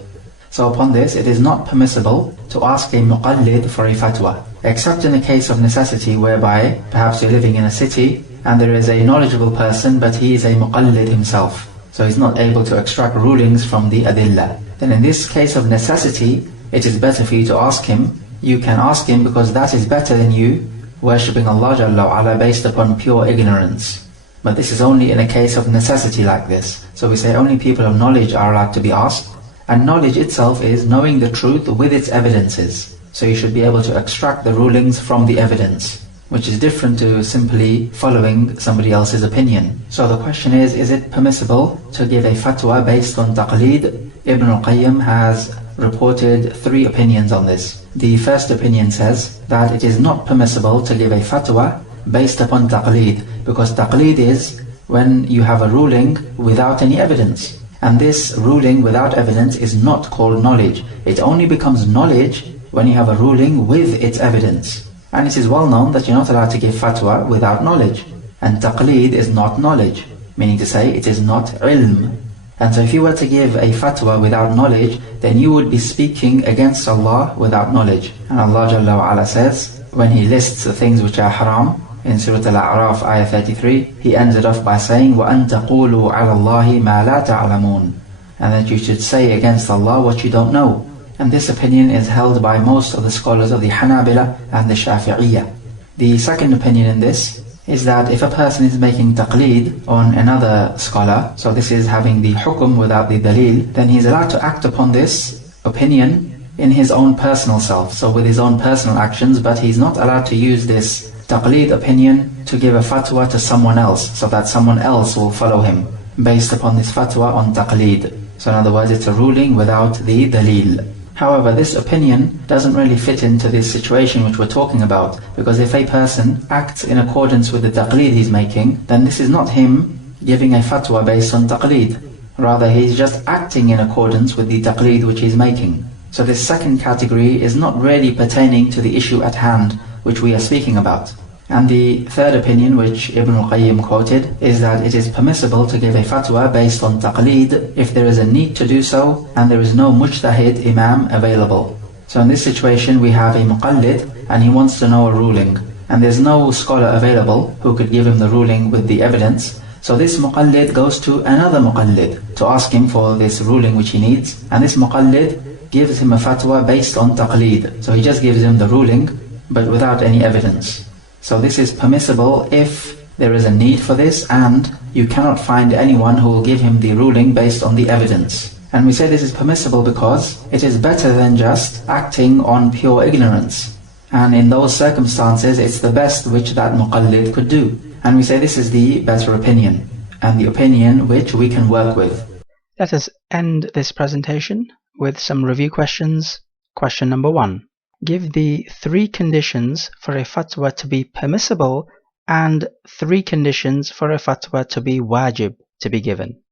So upon this, it is not permissible to ask a muqallid for a fatwa, except in a case of necessity whereby perhaps you're living in a city and there is a knowledgeable person, but he is a muqallid himself. So he's not able to extract rulings from the adillah. Then in this case of necessity, it is better for you to ask him. You can ask him because that is better than you worshipping Allah Jalla wa Ala based upon pure ignorance. But this is only in a case of necessity like this. So we say only people of knowledge are allowed to be asked. And knowledge itself is knowing the truth with its evidences. So you should be able to extract the rulings from the evidence, which is different to simply following somebody else's opinion. So the question is it permissible to give a fatwa based on taqleed? Ibn al-Qayyim has reported 3 opinions on this. The first opinion says that it is not permissible to give a fatwa based upon taqleed, because taqleed is when you have a ruling without any evidence. And this ruling without evidence is not called knowledge. It only becomes knowledge when you have a ruling with its evidence. And it is well known that you're not allowed to give fatwa without knowledge. And taqleed is not knowledge, meaning to say it is not ilm. And so if you were to give a fatwa without knowledge, then you would be speaking against Allah without knowledge. And Allah Jalla wa Ala says, when He lists the things which are haram, in Surah Al-A'raf, ayah 33, He ends it off by saying, وَأَن تَقُولُوا عَلَى اللَّهِ مَا لَا تَعْلَمُونَ. And that you should say against Allah what you don't know. And this opinion is held by most of the scholars of the Hanabila and the Shafi'iyya. The second opinion in this is that if a person is making taqleed on another scholar, so this is having the hukum without the dalil, then he's allowed to act upon this opinion in his own personal self, so with his own personal actions, but he's not allowed to use this taqleed opinion to give a fatwa to someone else, so that someone else will follow him based upon this fatwa on taqleed. So in other words, it's a ruling without the dalil. However, this opinion doesn't really fit into this situation which we're talking about, because if a person acts in accordance with the taqleed he's making, then this is not him giving a fatwa based on taqleed. Rather, he's just acting in accordance with the taqleed which he's making. So this second category is not really pertaining to the issue at hand which we are speaking about. And the third opinion which Ibn al-Qayyim quoted is that it is permissible to give a fatwa based on taqleed if there is a need to do so and there is no mujtahid imam available. So in this situation we have a muqallid and he wants to know a ruling, and there's no scholar available who could give him the ruling with the evidence. So this muqallid goes to another muqallid to ask him for this ruling which he needs, and this muqallid gives him a fatwa based on taqleed. So he just gives him the ruling but without any evidence. So this is permissible if there is a need for this and you cannot find anyone who will give him the ruling based on the evidence. And we say this is permissible because it is better than just acting on pure ignorance. And in those circumstances, it's the best which that muqallid could do. And we say this is the better opinion, and the opinion which we can work with. Let us end this presentation with some review questions. Question number 1. Give the 3 conditions for a fatwa to be permissible and 3 conditions for a fatwa to be wajib to be given.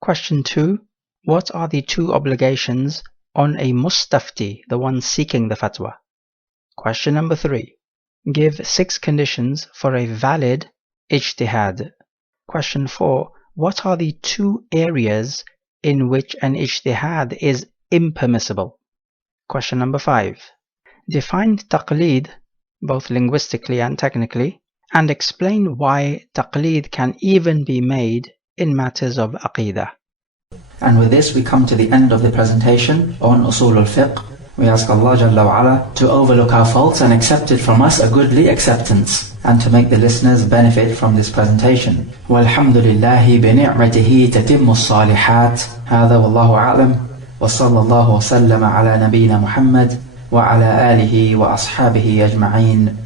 Question 2. What are the 2 obligations on a mustafti, the one seeking the fatwa? Question number 3. Give 6 conditions for a valid ijtihad. Question 4. what are the two areas in which an ijtihad is impermissible? Question number 5. Define taqleed, both linguistically and technically, and explain why taqleed can even be made in matters of aqidah. And with this we come to the end of the presentation on Usoolul Fiqh. We ask Allah Jalla wa Ala to overlook our faults and accept it from us a goodly acceptance, and to make the listeners benefit from this presentation. وَالْحَمْدُ لِلَّهِ بِنِعْمَتِهِ تَتِمُّ الصَّالِحَاتِ. هذا والله أعلم، وصلى الله وسلم على نبينا محمد وعلى آله وأصحابه أجمعين.